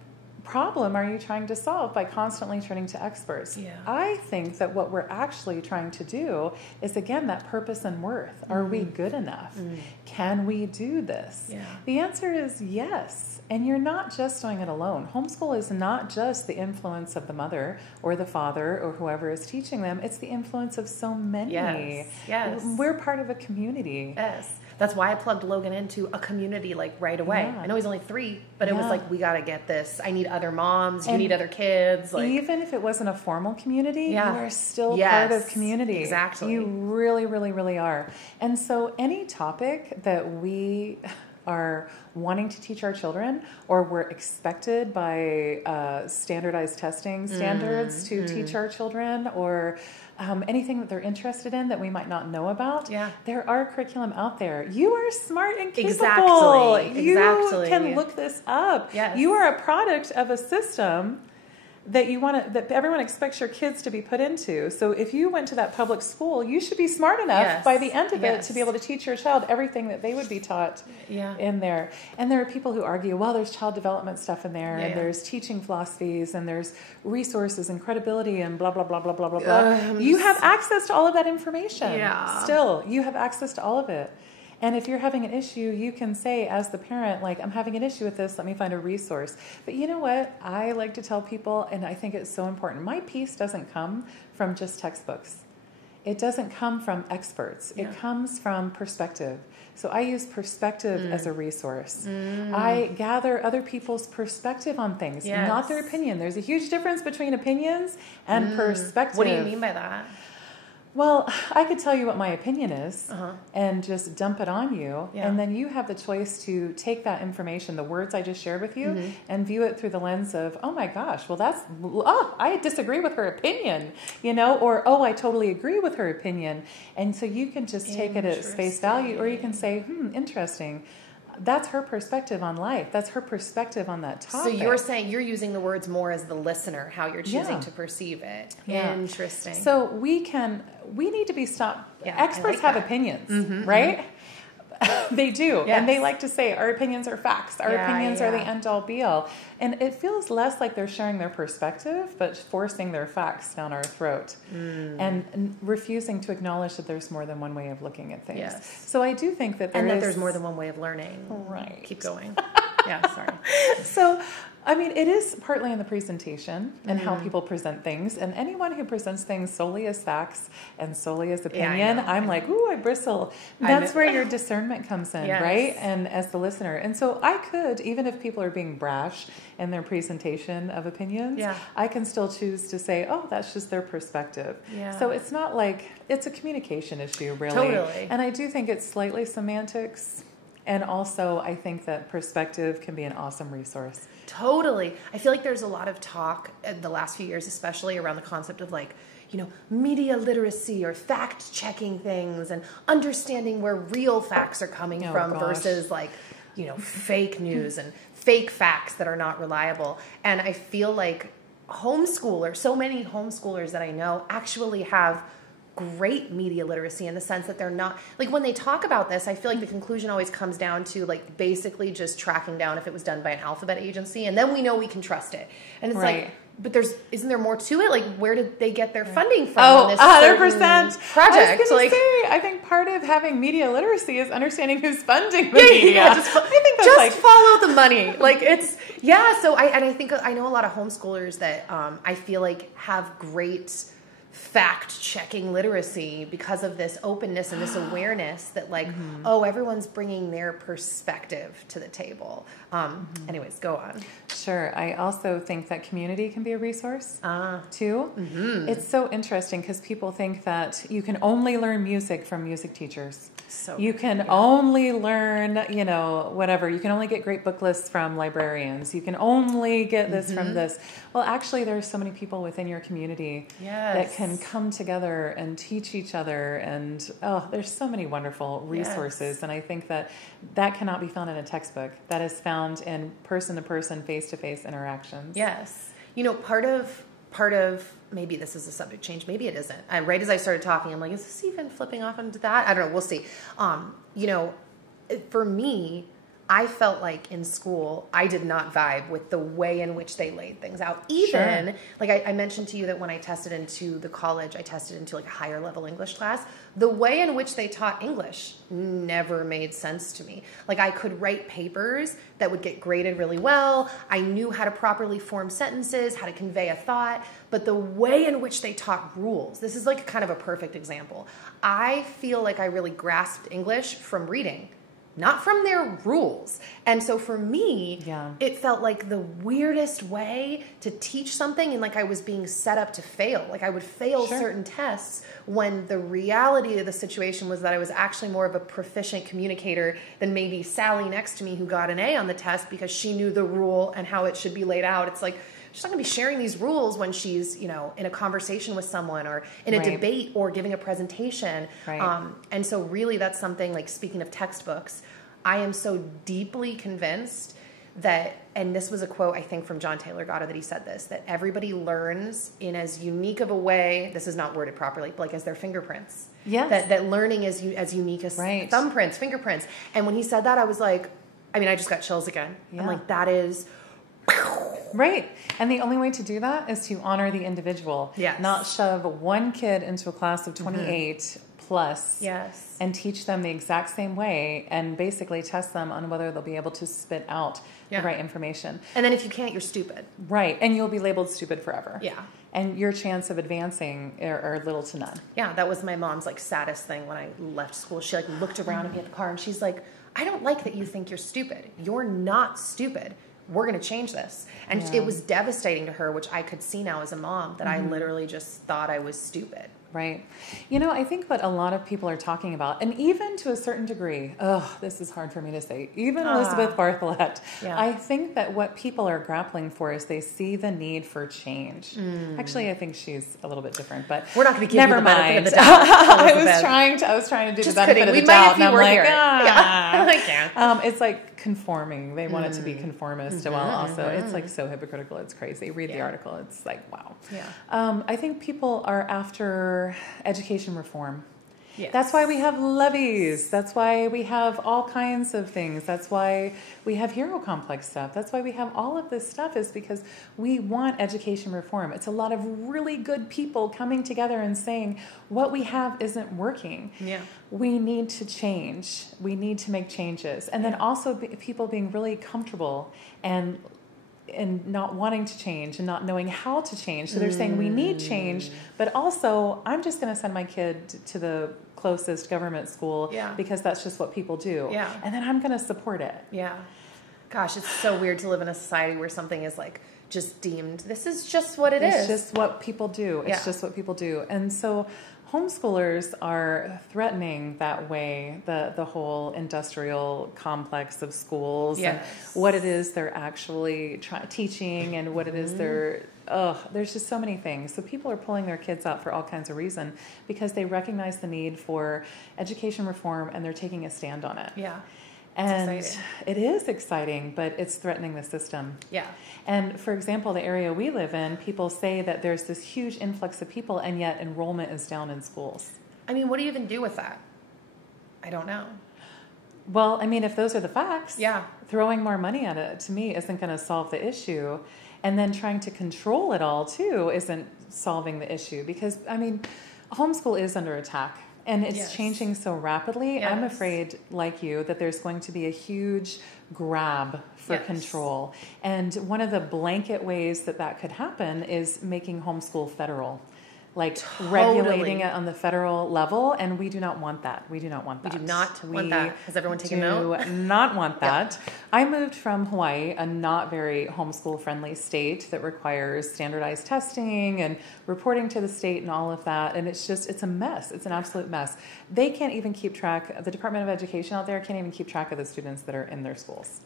problem are you trying to solve by constantly turning to experts? I think that what we're actually trying to do is, again, that purpose and worth. Are we good enough? Can we do this? The answer is yes. And you're not just doing it alone. Homeschool is not just the influence of the mother or the father or whoever is teaching them. It's the influence of so many. Yes. We're part of a community. Yes. That's why I plugged Logan into a community like right away. I know he's only 3, but it was like, we got to get this. I need other moms. You need other kids. Like, even if it wasn't a formal community, you are still part of community. Exactly. You really, really, really are. And so any topic that we are wanting to teach our children or we're expected by standardized testing standards to teach our children or anything that they're interested in that we might not know about, there are curriculum out there. You are smart and capable. You can look this up. You are a product of a system that that everyone expects your kids to be put into. So if you went to that public school, you should be smart enough by the end of it to be able to teach your child everything that they would be taught in there. And there are people who argue, well, there's child development stuff in there, and there's teaching philosophies, and there's resources and credibility and blah, blah, blah, blah, blah, blah, blah. You have access to all of that information. Still, you have access to all of it. And if you're having an issue, you can say as the parent, like, I'm having an issue with this, let me find a resource. But you know what? I like to tell people, and I think it's so important, my peace doesn't come from just textbooks. It doesn't come from experts. It comes from perspective. So I use perspective as a resource. I gather other people's perspective on things, not their opinion. There's a huge difference between opinions and perspective. What do you mean by that? Well, I could tell you what my opinion is and just dump it on you. And then you have the choice to take that information, the words I just shared with you, and view it through the lens of, oh my gosh, well I disagree with her opinion, or, oh, I totally agree with her opinion. And so you can just take it at face value, or you can say, interesting. That's her perspective on life. That's her perspective on that topic. So you're saying you're using the words more as the listener, how you're choosing to perceive it. Interesting. So we need to be stopped. Experts have opinions, right? They do. And they like to say our opinions are facts. Our opinions are the end all be all. And it feels less like they're sharing their perspective, but forcing their facts down our throat and refusing to acknowledge that there's more than one way of looking at things. So I do think that there's more than one way of learning. Right. Keep going. Sorry. So, I mean, it is partly in the presentation and how people present things. And anyone who presents things solely as facts and solely as opinion, I'm like, ooh, I bristle. That's where your discernment comes in, right? And as the listener. And so I could, even if people are being brash in their presentation of opinions, I can still choose to say, oh, that's just their perspective. So it's not like, it's a communication issue, really. Totally. And I do think it's slightly semantics. And also, I think that perspective can be an awesome resource. Totally. I feel like there's a lot of talk in the last few years, especially around the concept of like, media literacy or fact checking things and understanding where real facts are coming from versus like, fake news and fake facts that are not reliable. And I feel like so many homeschoolers that I know actually have great media literacy in the sense that they're not, like when they talk about this, I feel like the conclusion always comes down to like basically just tracking down if it was done by an alphabet agency, and then we know we can trust it. And it's like, but isn't there more to it? Like, where did they get their funding from? Oh, 100% project. I think part of having media literacy is understanding who's funding the media. Just follow the money. Like So I know a lot of homeschoolers that I feel like have great fact-checking literacy because of this openness and this awareness that like, everyone's bringing their perspective to the table. Anyways, go on. Sure. I also think that community can be a resource too. It's so interesting because people think that you can only learn music from music teachers. You can only learn, whatever. You can only get great book lists from librarians. You can only get this from this. Well, actually, there's so many people within your community that can come together and teach each other. And, there's so many wonderful resources. And I think that cannot be found in a textbook. That is found in person-to-person, face-to-face interactions. Yes. Part of maybe this is a subject change, maybe it isn't. Right as I started talking, I'm like, is this even flipping off into that? I don't know. We'll see. For me, I felt like in school, I did not vibe with the way in which they laid things out. Even, like I mentioned to you that when I tested into the college, I tested into like a higher level English class. The way in which they taught English never made sense to me. Like I could write papers that would get graded really well. I knew how to properly form sentences, how to convey a thought, but the way in which they taught rules, this is like kind of a perfect example. I feel like I really grasped English from reading, not from their rules. And so for me, it felt like the weirdest way to teach something, and like I was being set up to fail. Like I would fail certain tests when the reality of the situation was that I was actually more of a proficient communicator than maybe Sally next to me who got an A on the test because she knew the rule and how it should be laid out. It's like, she's not going to be sharing these rules when she's, in a conversation with someone or in a debate or giving a presentation. And so really that's something like, speaking of textbooks, I am so deeply convinced that, and this was a quote, I think, from John Taylor Gatto that he said this, that everybody learns in as unique of a way, this is not worded properly, but like as their fingerprints. Yes. That learning is as unique as thumbprints, fingerprints. And when he said that, I was like, I just got chills again. I'm like, that is... Right. And the only way to do that is to honor the individual. Not shove one kid into a class of 28 plus and teach them the exact same way and basically test them on whether they'll be able to spit out the right information. And then if you can't, you're stupid. Right. And you'll be labeled stupid forever. And your chance of advancing are little to none. That was my mom's like saddest thing when I left school. She like looked around at me at the car and she's like, I don't like that you think you're stupid. You're not stupid. We're going to change this. And it was devastating to her, which I could see now as a mom, that I literally just thought I was stupid. Right. I think what a lot of people are talking about, and even to a certain degree, this is hard for me to say, even Elizabeth Bartholet, I think that what people are grappling for is they see the need for change. Actually, I think she's a little bit different, but we're not going to give you the benefit of the doubt. I was trying to do the benefit of the doubt, and I'm like, it's like conforming. They want it to be conformist, while also it's like so hypocritical. It's crazy. Read the article. It's like, wow. I think people are after education reform. That's why we have levies. That's why we have all kinds of things. That's why we have hero complex stuff. That's why we have all of this stuff, is because we want education reform. It's a lot of really good people coming together and saying what we have isn't working. We need to change. We need to make changes. And then also people being really comfortable and not wanting to change and not knowing how to change. So they're saying we need change, but also I'm just going to send my kid to the closest government school because that's just what people do. And then I'm going to support it. Gosh, it's so weird to live in a society where something is like just deemed, this is just what it is. It's just what people do. It's just what people do. And so homeschoolers are threatening that way the whole industrial complex of schools and what it is they're actually teaching and what it is they're there's just so many things. So people are pulling their kids out for all kinds of reason because they recognize the need for education reform and they're taking a stand on it. Yeah. And it is exciting, but it's threatening the system. Yeah. And for example, the area we live in, people say that there's this huge influx of people and yet enrollment is down in schools. I mean, what do you even do with that? I don't know. Well, I mean, if those are the facts, yeah, throwing more money at it to me isn't going to solve the issue. And then trying to control it all too isn't solving the issue because, I mean, homeschool is under attack. And it's changing so rapidly. Yes. I'm afraid, like you, that there's going to be a huge grab for control. And one of the blanket ways that that could happen is making homeschool federal. Like regulating it on the federal level, and we do not want that. We do not want that. We do not want that. Has everyone taken note? We do not want that. I moved from Hawaii, a not very homeschool-friendly state that requires standardized testing and reporting to the state and all of that, and it's a mess. It's an absolute mess. They can't even keep track, the Department of Education out there can't even keep track of the students that are in their schools.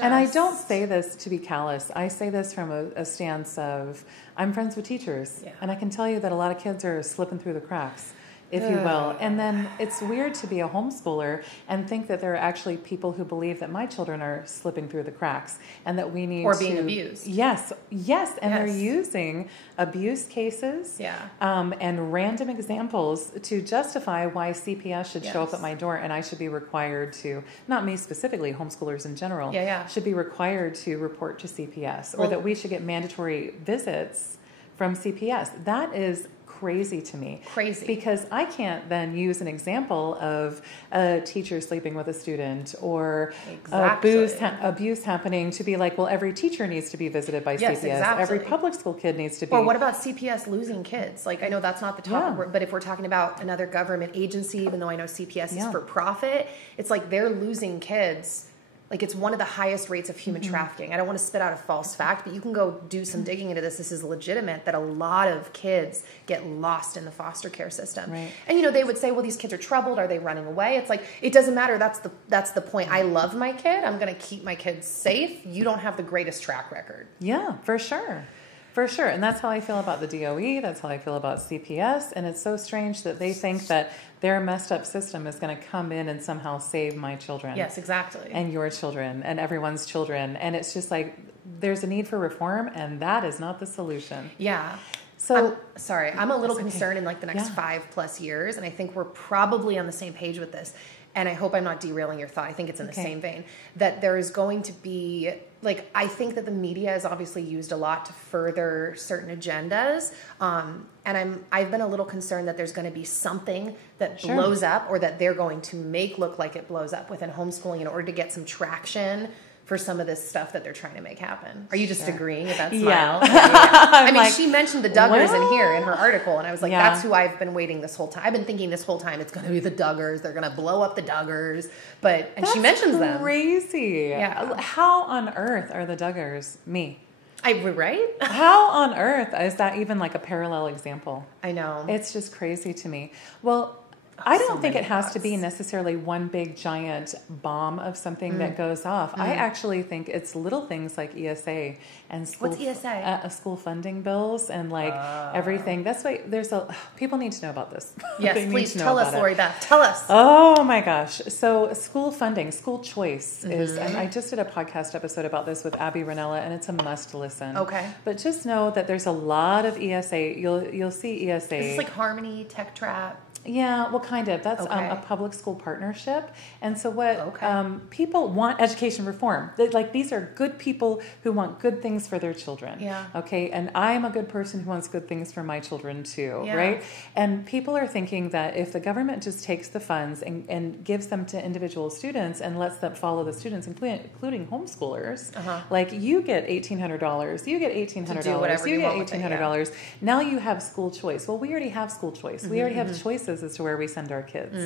And I don't say this to be callous. I say this from a stance of, I'm friends with teachers, and I can tell you that a lot of kids are slipping through the cracks, if you will. And then it's weird to be a homeschooler and think that there are actually people who believe that my children are slipping through the cracks and that we need or being abused. Yes, and they're using abuse cases and random examples to justify why CPS should show up at my door and I should be required to, not me specifically, homeschoolers in general, should be required to report to CPS or that we should get mandatory visits from CPS. That is crazy to me. Crazy. Because I can't then use an example of a teacher sleeping with a student or abuse happening to be like, well, every teacher needs to be visited by CPS. Exactly. Every public school kid needs to be. Or what about CPS losing kids? Like, I know that's not the topic, but if we're talking about another government agency, even though I know CPS is for profit, it's like they're losing kids. Like, it's one of the highest rates of human trafficking. I don't want to spit out a false fact, but you can go do some digging into this. This is legitimate, that a lot of kids get lost in the foster care system. Right. And, they would say, well, these kids are troubled. Are they running away? It's like, it doesn't matter. That's the point. I love my kid. I'm going to keep my kids safe. You don't have the greatest track record. Yeah, for sure. For sure. And that's how I feel about the DOE. That's how I feel about CPS. And it's so strange that they think that their messed up system is going to come in and somehow save my children. Yes, exactly. And your children and everyone's children. And it's just like, there's a need for reform and that is not the solution. Yeah. So I'm a little concerned in like the next 5+ years. And I think we're probably on the same page with this. And I hope I'm not derailing your thought. I think it's in the same vein that there is going to be, like, I think that the media is obviously used a lot to further certain agendas. And I've been a little concerned that there's going to be something that blows up or that they're going to make look like it blows up within homeschooling in order to get some traction for some of this stuff that they're trying to make happen. Are you just agreeing with that smile? Yeah. I mean, she mentioned the Duggars in here in her article, and I was like, that's who I've been waiting this whole time. I've been thinking this whole time it's going to be the Duggars. They're going to blow up the Duggars. And she mentions them. Crazy. Yeah. How on earth are the Duggars me? Right? How on earth is that even like a parallel example? I know. It's just crazy to me. Well, I don't think it has to be necessarily one big giant bomb of something that goes off. I actually think it's little things like ESA and school. What's ESA? School funding bills and like everything. That's why people need to know about this. Yes, please tell us, Lori Beth. Tell us. Oh my gosh. So school funding, school choice is, and I just did a podcast episode about this with Abby Ranella, and it's a must listen. Okay. But just know that there's a lot of ESA. You'll see ESA. Is this like Harmony, Tech Trap? Yeah, well, kind of. That's a public school partnership. And so what people want education reform. These are good people who want good things for their children. Yeah. Okay, and I'm a good person who wants good things for my children too, right? And people are thinking that if the government just takes the funds and gives them to individual students and lets them follow the students, including homeschoolers, like you get $1,800, you get $1,800, you get $1,800. Now you have school choice. Well, we already have school choice. We already have choices as to where we send our kids.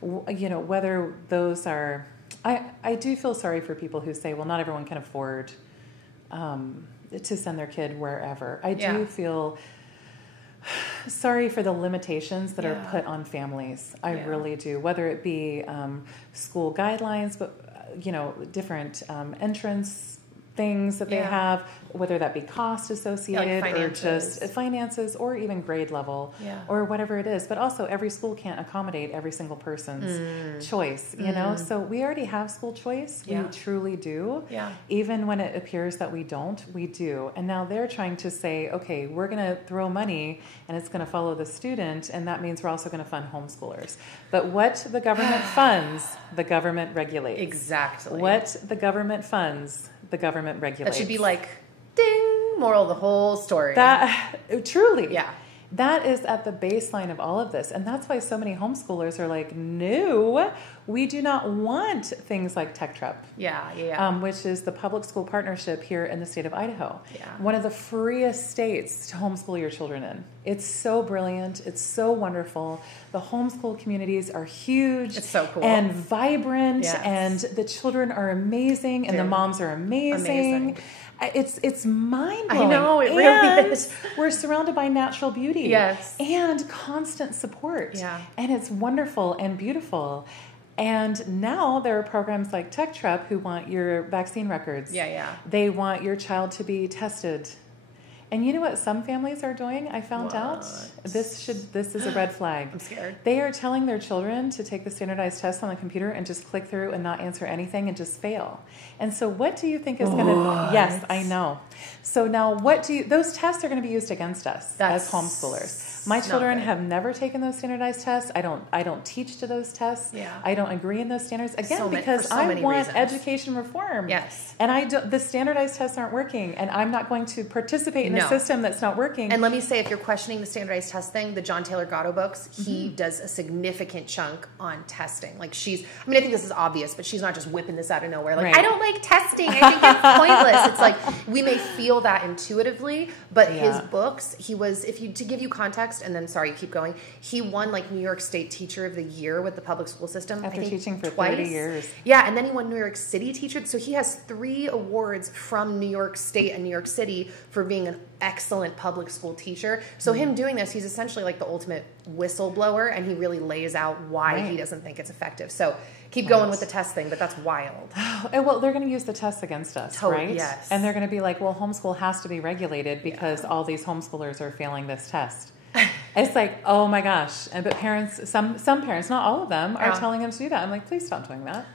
Whether those are, I do feel sorry for people who say, well, not everyone can afford to send their kid wherever. I do feel sorry for the limitations that are put on families. I really do, whether it be school guidelines, but different entrance things that they have, whether that be cost associated or just finances or even grade level or whatever it is. But also every school can't accommodate every single person's choice, So we already have school choice. We truly do. Yeah. Even when it appears that we don't, we do. And now they're trying to say, okay, we're going to throw money and it's going to follow the student. And that means we're also going to fund homeschoolers. But what the government funds, the government regulates. Exactly. What the government funds, the government regulates. That should be like, ding, moral of the whole story. That truly. Yeah. That is at the baseline of all of this. And that's why so many homeschoolers are like, no, we do not want things like TechTrep. Which is the public school partnership here in the state of Idaho. Yeah. One of the freest states to homeschool your children in. It's so brilliant. It's so wonderful. The homeschool communities are huge. It's so cool. And vibrant. And the children are amazing. And the moms are amazing. It's mind-blowing. I know, it really is. We're surrounded by natural beauty. Yes. And constant support. Yeah. And it's wonderful and beautiful. And now there are programs like TechTrep who want your vaccine records. They want your child to be tested. And you know what some families are doing? I found out this is a red flag. I'm scared. They are telling their children to take the standardized test on the computer and just click through and not answer anything and just fail. And so what do you think is going to... Yes, I know. So now those tests are going to be used against us as homeschoolers. My children have never taken those standardized tests. I don't teach to those tests. I don't agree in those standards. Again, because I want education reform. Yes. And the standardized tests aren't working. And I'm not going to participate in a system that's not working. And let me say, if you're questioning the standardized test thing, the John Taylor Gatto books, he does a significant chunk on testing. Like I think this is obvious, but she's not just whipping this out of nowhere. Like, I don't like testing. I think it's pointless. It's like, we may feel that intuitively, but his books, to give you context, and then, sorry, keep going. He won like New York State Teacher of the Year with the public school system. After teaching for twice. 30 years. Yeah, and then he won New York City Teacher. So he has 3 awards from New York State and New York City for being an excellent public school teacher. So him doing this, he's essentially like the ultimate whistleblower, and he really lays out why he doesn't think it's effective. So keep going with the test thing, but that's wild. Well, they're going to use the tests against us, right? Yes. And they're going to be like, well, homeschool has to be regulated because all these homeschoolers are failing this test. It's like, oh my gosh. But parents, some parents, not all of them, are telling them to do that. I'm like, please stop doing that.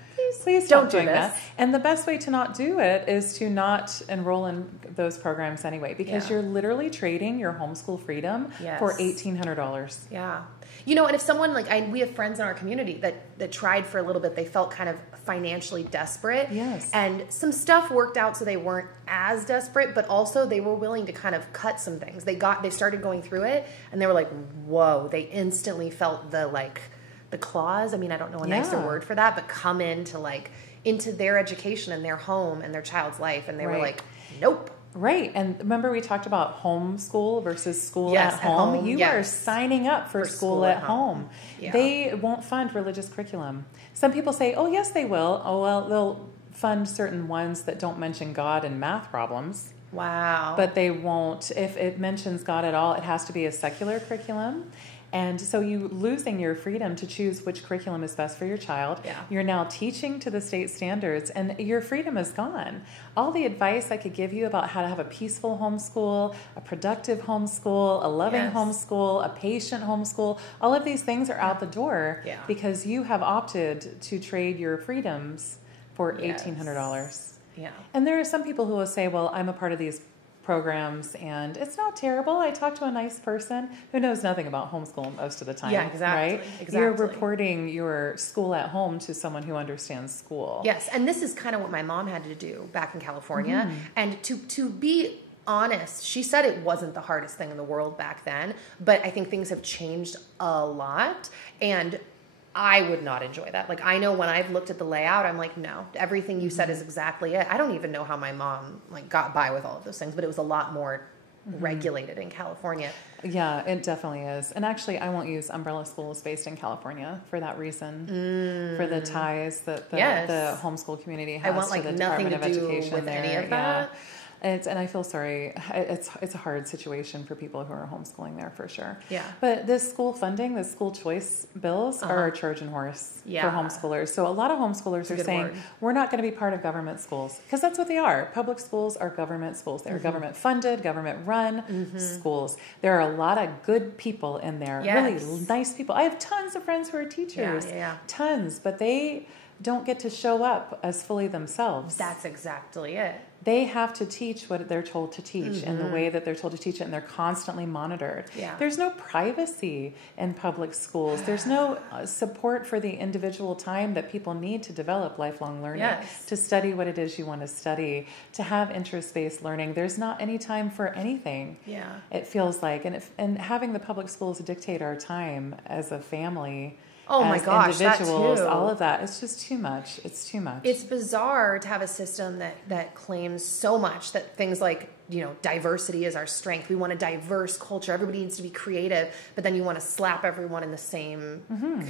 Please stop doing that. And the best way to not do it is to not enroll in those programs anyway, because you're literally trading your homeschool freedom for $1,800. Yeah. And if someone we have friends in our community that tried for a little bit, they felt kind of financially desperate. Yes. And some stuff worked out so they weren't as desperate, but also they were willing to kind of cut some things. They started going through it and they were like, whoa, they instantly felt the clause. I mean, I don't know a nicer word for that, but come into their education and their home and their child's life. And they were like, nope. Right. And remember we talked about homeschool versus school at home? You are signing up for school at home. Yeah. They won't fund religious curriculum. Some people say, oh, yes, they will. Oh, well, they'll fund certain ones that don't mention God and math problems. Wow. But they won't. If it mentions God at all, it has to be a secular curriculum. And so you losing your freedom to choose which curriculum is best for your child. Yeah. You're now teaching to the state standards and your freedom is gone. All the advice I could give you about how to have a peaceful homeschool, a productive homeschool, a loving homeschool, a patient homeschool, all of these things are out the door because you have opted to trade your freedoms for $1,800. Yeah. And there are some people who will say, well, I'm a part of these programs and it's not terrible. I talked to a nice person who knows nothing about homeschool most of the time. Yeah, exactly. Right? Exactly. You're reporting your school at home to someone who understands school. Yes, and this is kind of what my mom had to do back in California. Mm-hmm. And to be honest, she said it wasn't the hardest thing in the world back then, but I think things have changed a lot. And I would not enjoy that. I know when I've looked at the layout, I'm like, no, everything you said is exactly it. I don't even know how my mom got by with all of those things, but it was a lot more regulated in California. Yeah, it definitely is. And actually, I won't use umbrella schools based in California for that reason, for the ties that the homeschool community has I want to the nothing Department to of do Education with there. any of that. And I feel sorry. It's a hard situation for people who are homeschooling there for sure. Yeah. But this school funding, the school choice bills are a Trojan horse for homeschoolers. So a lot of homeschoolers are saying, we're not going to be part of government schools, because that's what they are. Public schools are government schools. They're government funded, government run schools. There are a lot of good people in there, really nice people. I have tons of friends who are teachers, tons, but they don't get to show up as fully themselves. That's exactly it. They have to teach what they're told to teach and the way that they're told to teach it, and they're constantly monitored. Yeah. There's no privacy in public schools. There's no support for the individual time that people need to develop lifelong learning, to study what it is you want to study, to have interest-based learning. There's not any time for anything. Yeah. It feels like, and having the public schools dictate our time as a family. Oh my gosh, individuals, that too. All of that. It's just too much. It's too much. It's bizarre to have a system that claims so much, that things like, diversity is our strength. We want a diverse culture. Everybody needs to be creative, but then you want to slap everyone in the same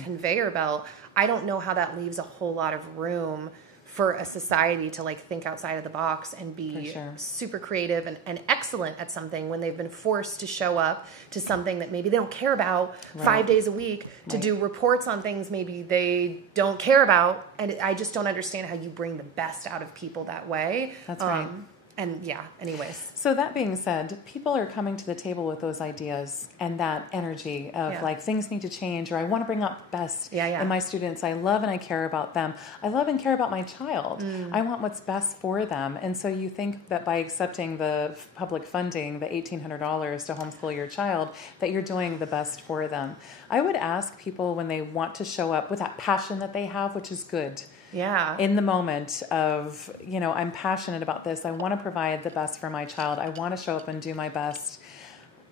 conveyor belt. I don't know how that leaves a whole lot of room for a society to think outside of the box and be super creative and excellent at something when they've been forced to show up to something that maybe they don't care about 5 days a week, to do reports on things maybe they don't care about. And I just don't understand how you bring the best out of people that way. That's right. And anyways. So that being said, people are coming to the table with those ideas and that energy of things need to change, or I want to bring up best in my students. I love and I care about them. I love and care about my child. I want what's best for them. And so you think that by accepting the public funding, the $1,800 to homeschool your child, that you're doing the best for them. I would ask people when they want to show up with that passion that they have, which is good. Yeah. In the moment of, I'm passionate about this. I want to provide the best for my child. I want to show up and do my best.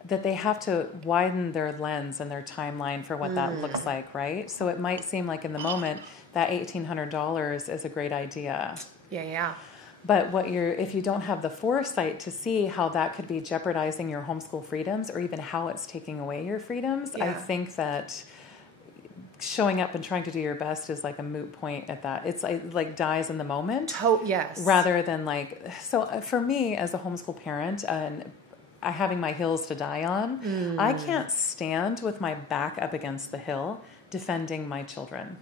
That they have to widen their lens and their timeline for what that looks like, right? So it might seem like in the moment that $1,800 is a great idea. Yeah. But if you don't have the foresight to see how that could be jeopardizing your homeschool freedoms, or even how it's taking away your freedoms, I think that showing up and trying to do your best is like a moot point at that. It's like dies in the moment. Yes. Rather than so for me as a homeschool parent, and having my hills to die on, I can't stand with my back up against the hill defending my children,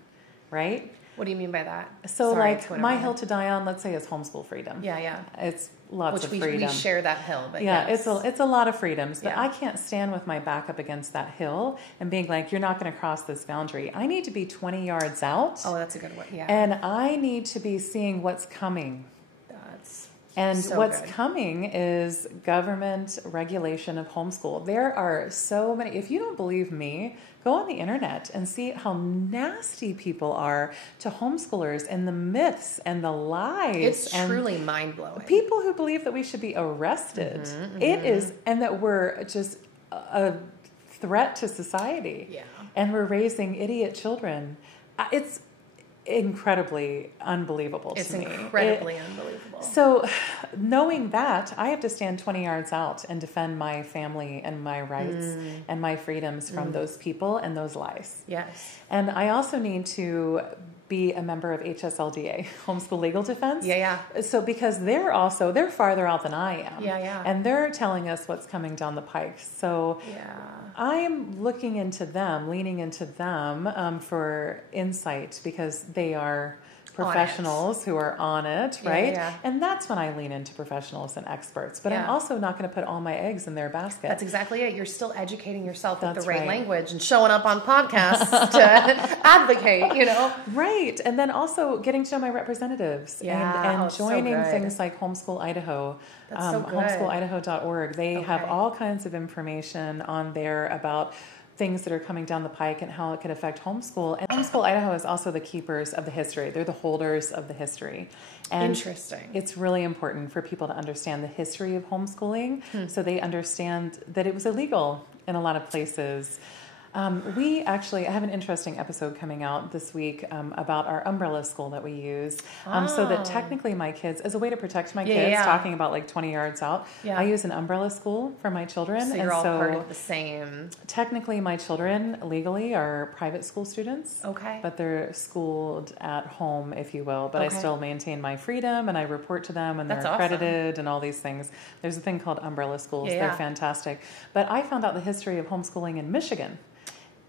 right? What do you mean by that? So my hill to die on, let's say, is homeschool freedom. Yeah. It's lots of freedom. We share that hill, but it's a lot of freedoms. But I can't stand with my back up against that hill and being like, you're not going to cross this boundary. I need to be 20 yards out. Oh, that's a good one. Yeah. And I need to be seeing what's coming. What's coming is government regulation of homeschool. There are so many. If you don't believe me, go on the internet and see how nasty people are to homeschoolers and the myths and the lies. It's truly mind-blowing. People who believe that we should be arrested. It is, and that we're just a threat to society. Yeah. And we're raising idiot children. It's incredibly unbelievable to me. It's incredibly unbelievable. So knowing that, I have to stand 20 yards out and defend my family and my rights and my freedoms from those people and those lies. Yes. And I also need to be a member of HSLDA, Homeschool Legal Defense. Yeah. So because they're farther out than I am. Yeah. And they're telling us what's coming down the pike. So I am leaning into them for insight, because they are professionals who are on it, right? Yeah. And that's when I lean into professionals and experts. But I'm also not going to put all my eggs in their basket. That's exactly it. You're still educating yourself with the right language and showing up on podcasts to advocate, Right. And then also getting to know my representatives and joining things like Homeschool Idaho, homeschoolidaho.org. They have all kinds of information on there about things that are coming down the pike and how it could affect homeschool. And Homeschool Idaho is also the keepers of the history. They're the holders of the history. And interesting. It's really important for people to understand the history of homeschooling so they understand that it was illegal in a lot of places. I have an interesting episode coming out this week about our umbrella school that we use. So that technically my kids, as a way to protect my kids, talking about like 20 yards out, I use an umbrella school for my children. So you're all part of the same. Technically my children legally are private school students. Okay. But they're schooled at home, if you will. But I still maintain my freedom and I report to them and they're accredited and all these things. There's a thing called umbrella schools. They're fantastic. But I found out the history of homeschooling in Michigan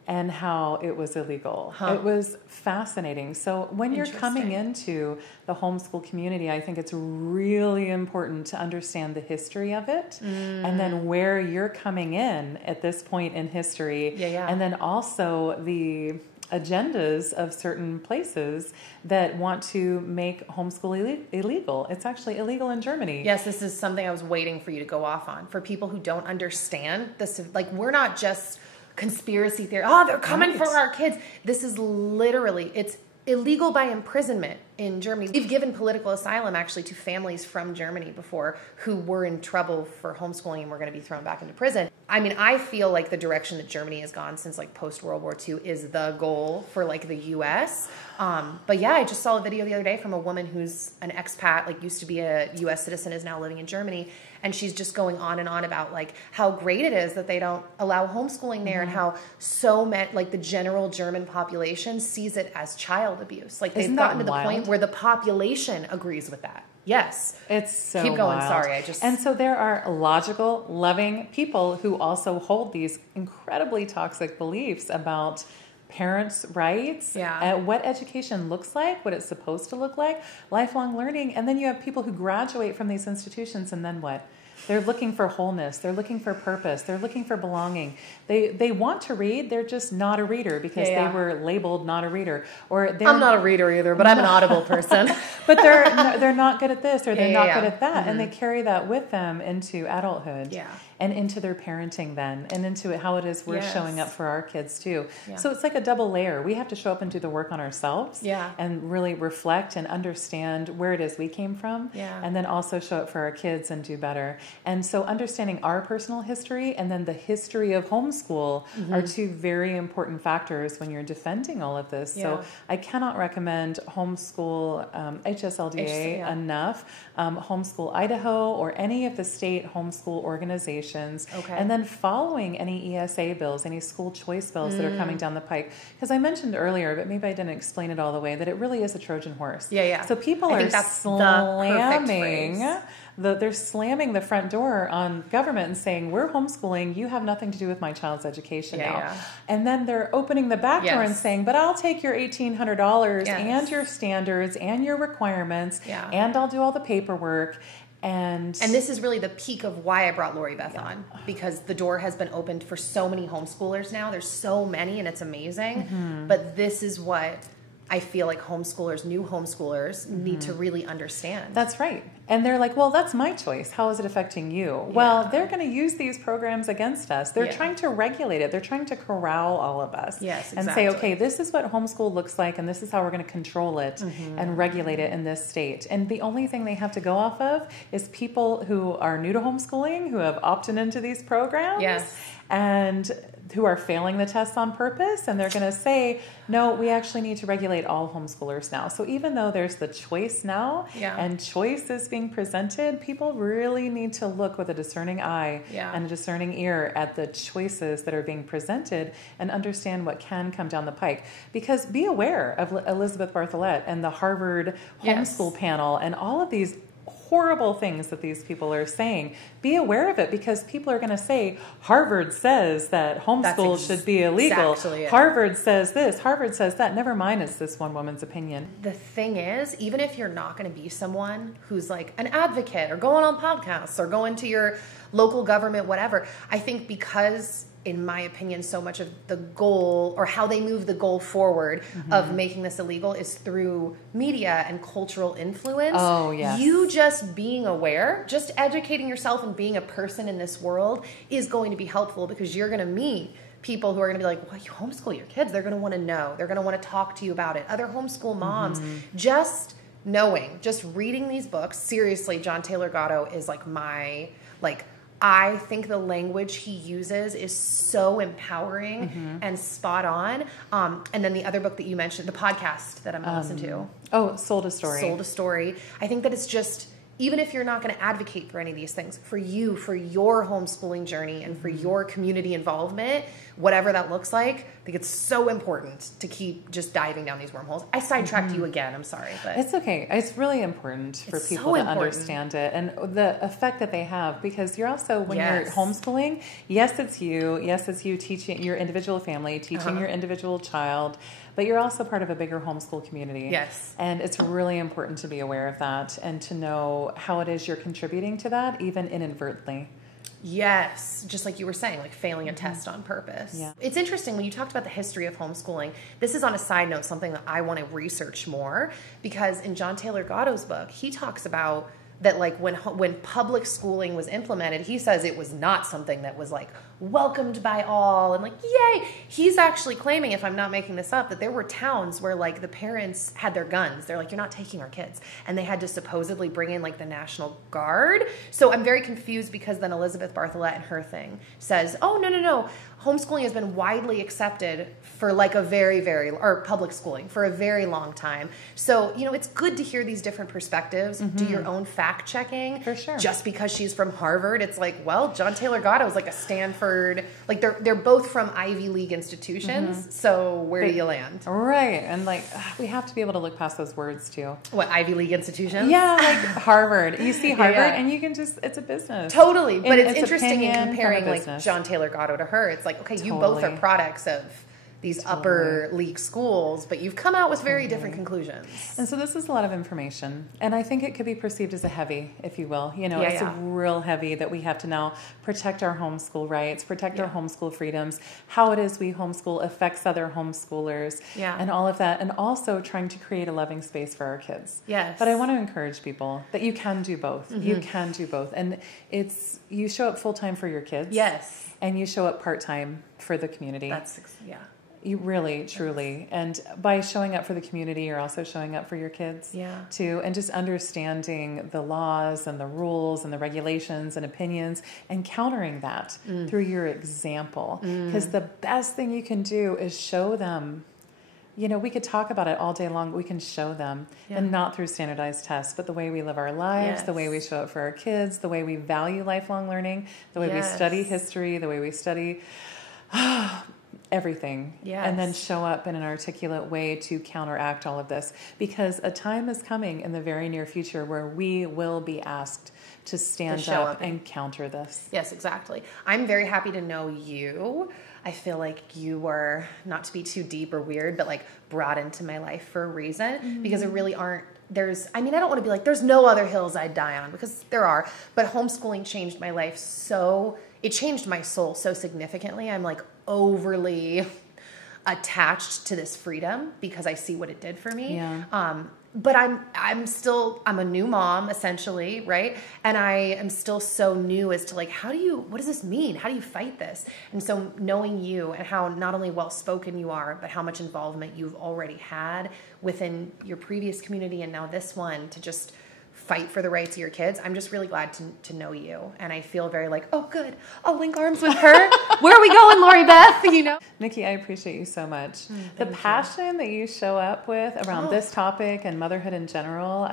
and how it was illegal. It was fascinating. So when you're coming into the homeschool community, I think it's really important to understand the history of it and then where you're coming in at this point in history. And then also the agendas of certain places that want to make homeschool illegal. It's actually illegal in Germany. Yes, this is something I was waiting for you to go off on. For people who don't understand this, like we're not just conspiracy theory. Oh, they're coming for our kids. This is literally, it's illegal by imprisonment in Germany. We've given political asylum actually to families from Germany before who were in trouble for homeschooling and were going to be thrown back into prison. I mean, I feel like the direction that Germany has gone since like post-World War II is the goal for like the U.S. But yeah, I just saw a video the other day from a woman who's an expat, like used to be a U.S. citizen, is now living in Germany. And she's just going on and on about like how great it is that they don't allow homeschooling there and how so many, like the general German population sees it as child abuse. Like they've gotten to the point where the population agrees with that. Yes. It's so Keep going. wild. Sorry. And so there are logical, loving people who also hold these incredibly toxic beliefs about parents' rights, what education looks like, what it's supposed to look like, lifelong learning. And then you have people who graduate from these institutions and then what? They're looking for wholeness. They're looking for purpose. They're looking for belonging. They want to read. They're just not a reader because they were labeled not a reader. Or I'm not a reader either, but I'm an Audible person. But they're not good at this or they're not good at that. And they carry that with them into adulthood. And into their parenting then, and into how it is we're showing up for our kids too. So it's like a double layer. We have to show up and do the work on ourselves and really reflect and understand where it is we came from, and then also show up for our kids and do better. And so understanding our personal history and then the history of homeschool are two very important factors when you're defending all of this. So I cannot recommend homeschool HSLDA enough, Homeschool Idaho, or any of the state homeschool organizations. And then following any ESA bills, any school choice bills that are coming down the pike. Because I mentioned earlier, but maybe I didn't explain it all the way, that it really is a Trojan horse. So people are slamming they're slamming the front door on government and saying, we're homeschooling, you have nothing to do with my child's education now. And then they're opening the back door and saying, but I'll take your $1,800 and your standards and your requirements and I'll do all the paperwork. And this is really the peak of why I brought Lori Beth on, because the door has been opened for so many homeschoolers now. There's so many and it's amazing. But this is what I feel like homeschoolers, new homeschoolers, need to really understand. That's right. And they're like, well, that's my choice. How is it affecting you? Well, they're going to use these programs against us. They're trying to regulate it. They're trying to corral all of us. And say, okay, this is what homeschool looks like, and this is how we're going to control it and regulate it in this state. And the only thing they have to go off of is people who are new to homeschooling, who have opted into these programs. And who are failing the tests on purpose, and they're going to say, no, we actually need to regulate all homeschoolers now. So even though there's the choice now, and choice is being presented, people really need to look with a discerning eye and a discerning ear at the choices that are being presented and understand what can come down the pike. Because be aware of Elizabeth Bartholet and the Harvard homeschool panel and all of these horrible things that these people are saying. Be aware of it, because people are going to say, Harvard says that homeschool should be illegal. Harvard says this, Harvard says that. Never mind, it's this one woman's opinion. The thing is, even if you're not going to be someone who's like an advocate or going on podcasts or going to your local government, whatever, I think because, in my opinion, so much of the goal, or how they move the goal forward of making this illegal, is through media and cultural influence. You just being aware, just educating yourself and being a person in this world is going to be helpful, because you're going to meet people who are going to be like, well, you homeschool your kids. They're going to want to know. They're going to want to talk to you about it. Other homeschool moms, just knowing, just reading these books. Seriously, John Taylor Gatto is like my, I think the language he uses is so empowering and spot on. And then the other book that you mentioned, the podcast that I'm going to listen to. Oh, Sold a Story. Sold a Story. I think that it's just, even if you're not going to advocate for any of these things, for you, for your homeschooling journey and for your community involvement, whatever that looks like, I think it's so important to keep just diving down these wormholes. I sidetracked you again. I'm sorry. But it's okay. It's really important for people to understand it and the effect that they have, because you're also, when you're homeschooling, yes, it's you teaching your individual family, teaching your individual child, but you're also part of a bigger homeschool community. Yes. And it's really important to be aware of that and to know how it is you're contributing to that, even inadvertently. Yes, just like you were saying, like failing a test on purpose. Yeah. It's interesting when you talked about the history of homeschooling. This is, on a side note, something that I want to research more, because in John Taylor Gatto's book, he talks about that, like, when public schooling was implemented, he says it was not something that was like welcomed by all and like, yay. He's actually claiming, if I'm not making this up, that there were towns where like the parents had their guns. They're like, you're not taking our kids. And they had to supposedly bring in like the National Guard. So I'm very confused, because then Elizabeth Bartholet in her thing says, oh, no. Homeschooling has been widely accepted for like a or public schooling for a very long time. So, it's good to hear these different perspectives, do your own fact checking. For sure. Just because she's from Harvard, it's like, well, John Taylor Gatto is like a Stanford, like they're both from Ivy League institutions. So where do you land? Right. And like, we have to be able to look past those words too. What, Ivy League institutions? Yeah, like Harvard. You see Harvard and you can just, it's a business. Totally. But it's interesting in comparing like business. John Taylor Gatto to her. It's like, okay, you both are products of these upper league schools, but you've come out with very different conclusions. And so this is a lot of information. And I think it could be perceived as a heavy, if you will. It's a real heavy that we have to now protect our homeschool rights, protect our homeschool freedoms, how it is we homeschool affects other homeschoolers, and all of that. And also trying to create a loving space for our kids. Yes. But I want to encourage people that you can do both. You can do both. And you show up full-time for your kids. Yes. And you show up part-time for the community. Yeah. You really, truly. And by showing up for the community, you're also showing up for your kids too. And just understanding the laws and the rules and the regulations and opinions and countering that through your example. Because the best thing you can do is show them. We could talk about it all day long, but we can show them, and not through standardized tests, but the way we live our lives, the way we show up for our kids, the way we value lifelong learning, the way we study history, the way we study everything, and then show up in an articulate way to counteract all of this, because a time is coming in the very near future where we will be asked to stand up and counter this. Yes, exactly. I'm very happy to know you. I feel like you were, not to be too deep or weird, but like brought into my life for a reason, because there really aren't, I don't want to be like, there's no other hills I'd die on, because there are, but homeschooling changed my life it changed my soul so significantly. I'm like overly attached to this freedom because I see what it did for me. But I'm a new mom essentially, right? And I am still so new as to like, what does this mean? How do you fight this? And so knowing you and how not only well-spoken you are, but how much involvement you've already had within your previous community and now this one, to just fight for the rights of your kids. I'm just really glad to know you. And I feel very like, oh, good. I'll link arms with her. Where are we going, Lori Beth? Nikki, I appreciate you so much. The passion that you show up with around this topic and motherhood in general,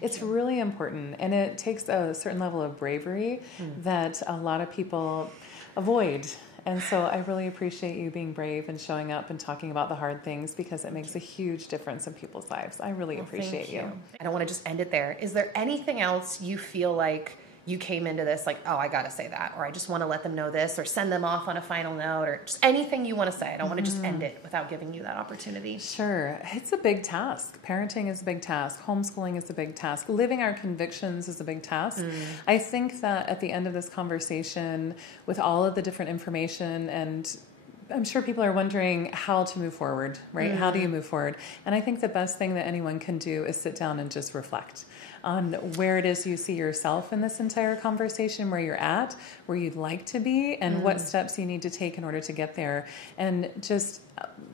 it's really important. And it takes a certain level of bravery that a lot of people avoid. And so I really appreciate you being brave and showing up and talking about the hard things, because it makes a huge difference in people's lives. I really appreciate you. I don't want to just end it there. Is there anything else you feel like you came into this like, oh, I got to say that, or I just want to let them know this, or send them off on a final note, or just anything you want to say? I don't want to just end it without giving you that opportunity. Sure. It's a big task. Parenting is a big task. Homeschooling is a big task. Living our convictions is a big task. I think that at the end of this conversation, with all of the different information, and I'm sure people are wondering how to move forward, right? How do you move forward? And I think the best thing that anyone can do is sit down and just reflect. on where it is you see yourself in this entire conversation, where you're at, where you'd like to be, and what steps you need to take in order to get there. And just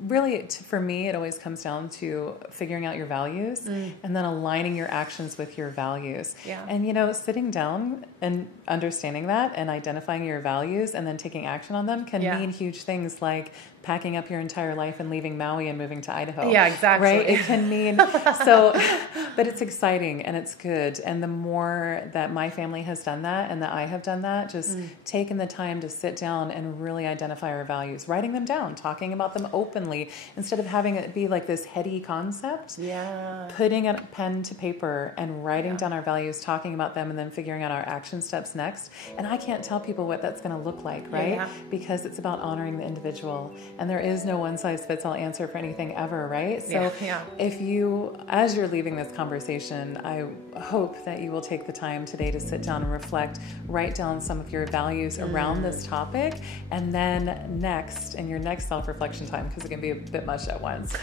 really, for me, it always comes down to figuring out your values and then aligning your actions with your values. Yeah. And, you know, sitting down and understanding that and identifying your values and then taking action on them can mean huge things like packing up your entire life and leaving Maui and moving to Idaho. Yeah, exactly. Right? It can mean so, but it's exciting and it's good. And the more that my family has done that and that I have done that, just taking the time to sit down and really identify our values, writing them down, talking about them openly instead of having it be like this heady concept. Yeah. Putting a pen to paper and writing down our values, talking about them, and then figuring out our action steps next. And I can't tell people what that's going to look like, right? Yeah. Because it's about honoring the individual. And there is no one size fits all answer for anything ever, right? So if you, as you're leaving this conversation, I hope that you will take the time today to sit down and reflect, write down some of your values around this topic, and then next, in your next self-reflection time, because it can be a bit much at once,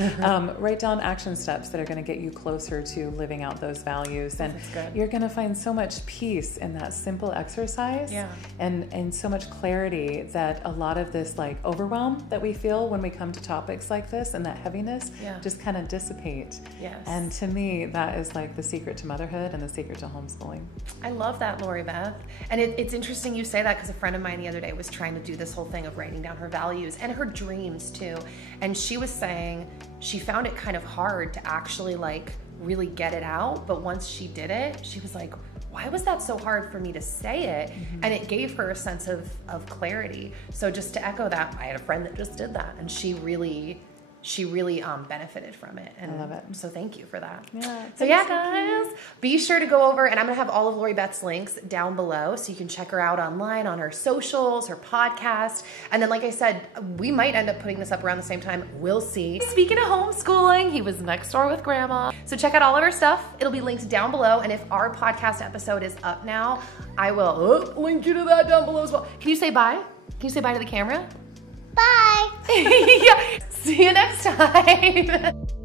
write down action steps that are going to get you closer to living out those values. And you're going to find so much peace in that simple exercise and so much clarity that a lot of this like overwhelm that we feel when we come to topics like this and that heaviness just kind of dissipate. Yes. And to me, that is like the secret to motherhood and the secret to homeschooling. I love that, Lori Beth. And it's interesting you say that, because a friend of mine the other day was trying to do this whole thing of writing down her values and her dreams too. And she was saying she found it kind of hard to actually like really get it out. But once she did it, she was like, why was that so hard for me to say it? And it gave her a sense of clarity. So just to echo that, I had a friend that just did that, and she really benefited from it. And I love it. So thank you for that. Yeah. So yeah, guys, be sure to go over, and I'm gonna have all of Lori Beth's links down below so you can check her out online on her socials, her podcast. And then, like I said, we might end up putting this up around the same time. We'll see. Speaking of homeschooling, he was next door with grandma. So check out all of her stuff. It'll be linked down below. And if our podcast episode is up now, I will link you to that down below as well. Can you say bye? Can you say bye to the camera? Bye. Yeah. See you next time.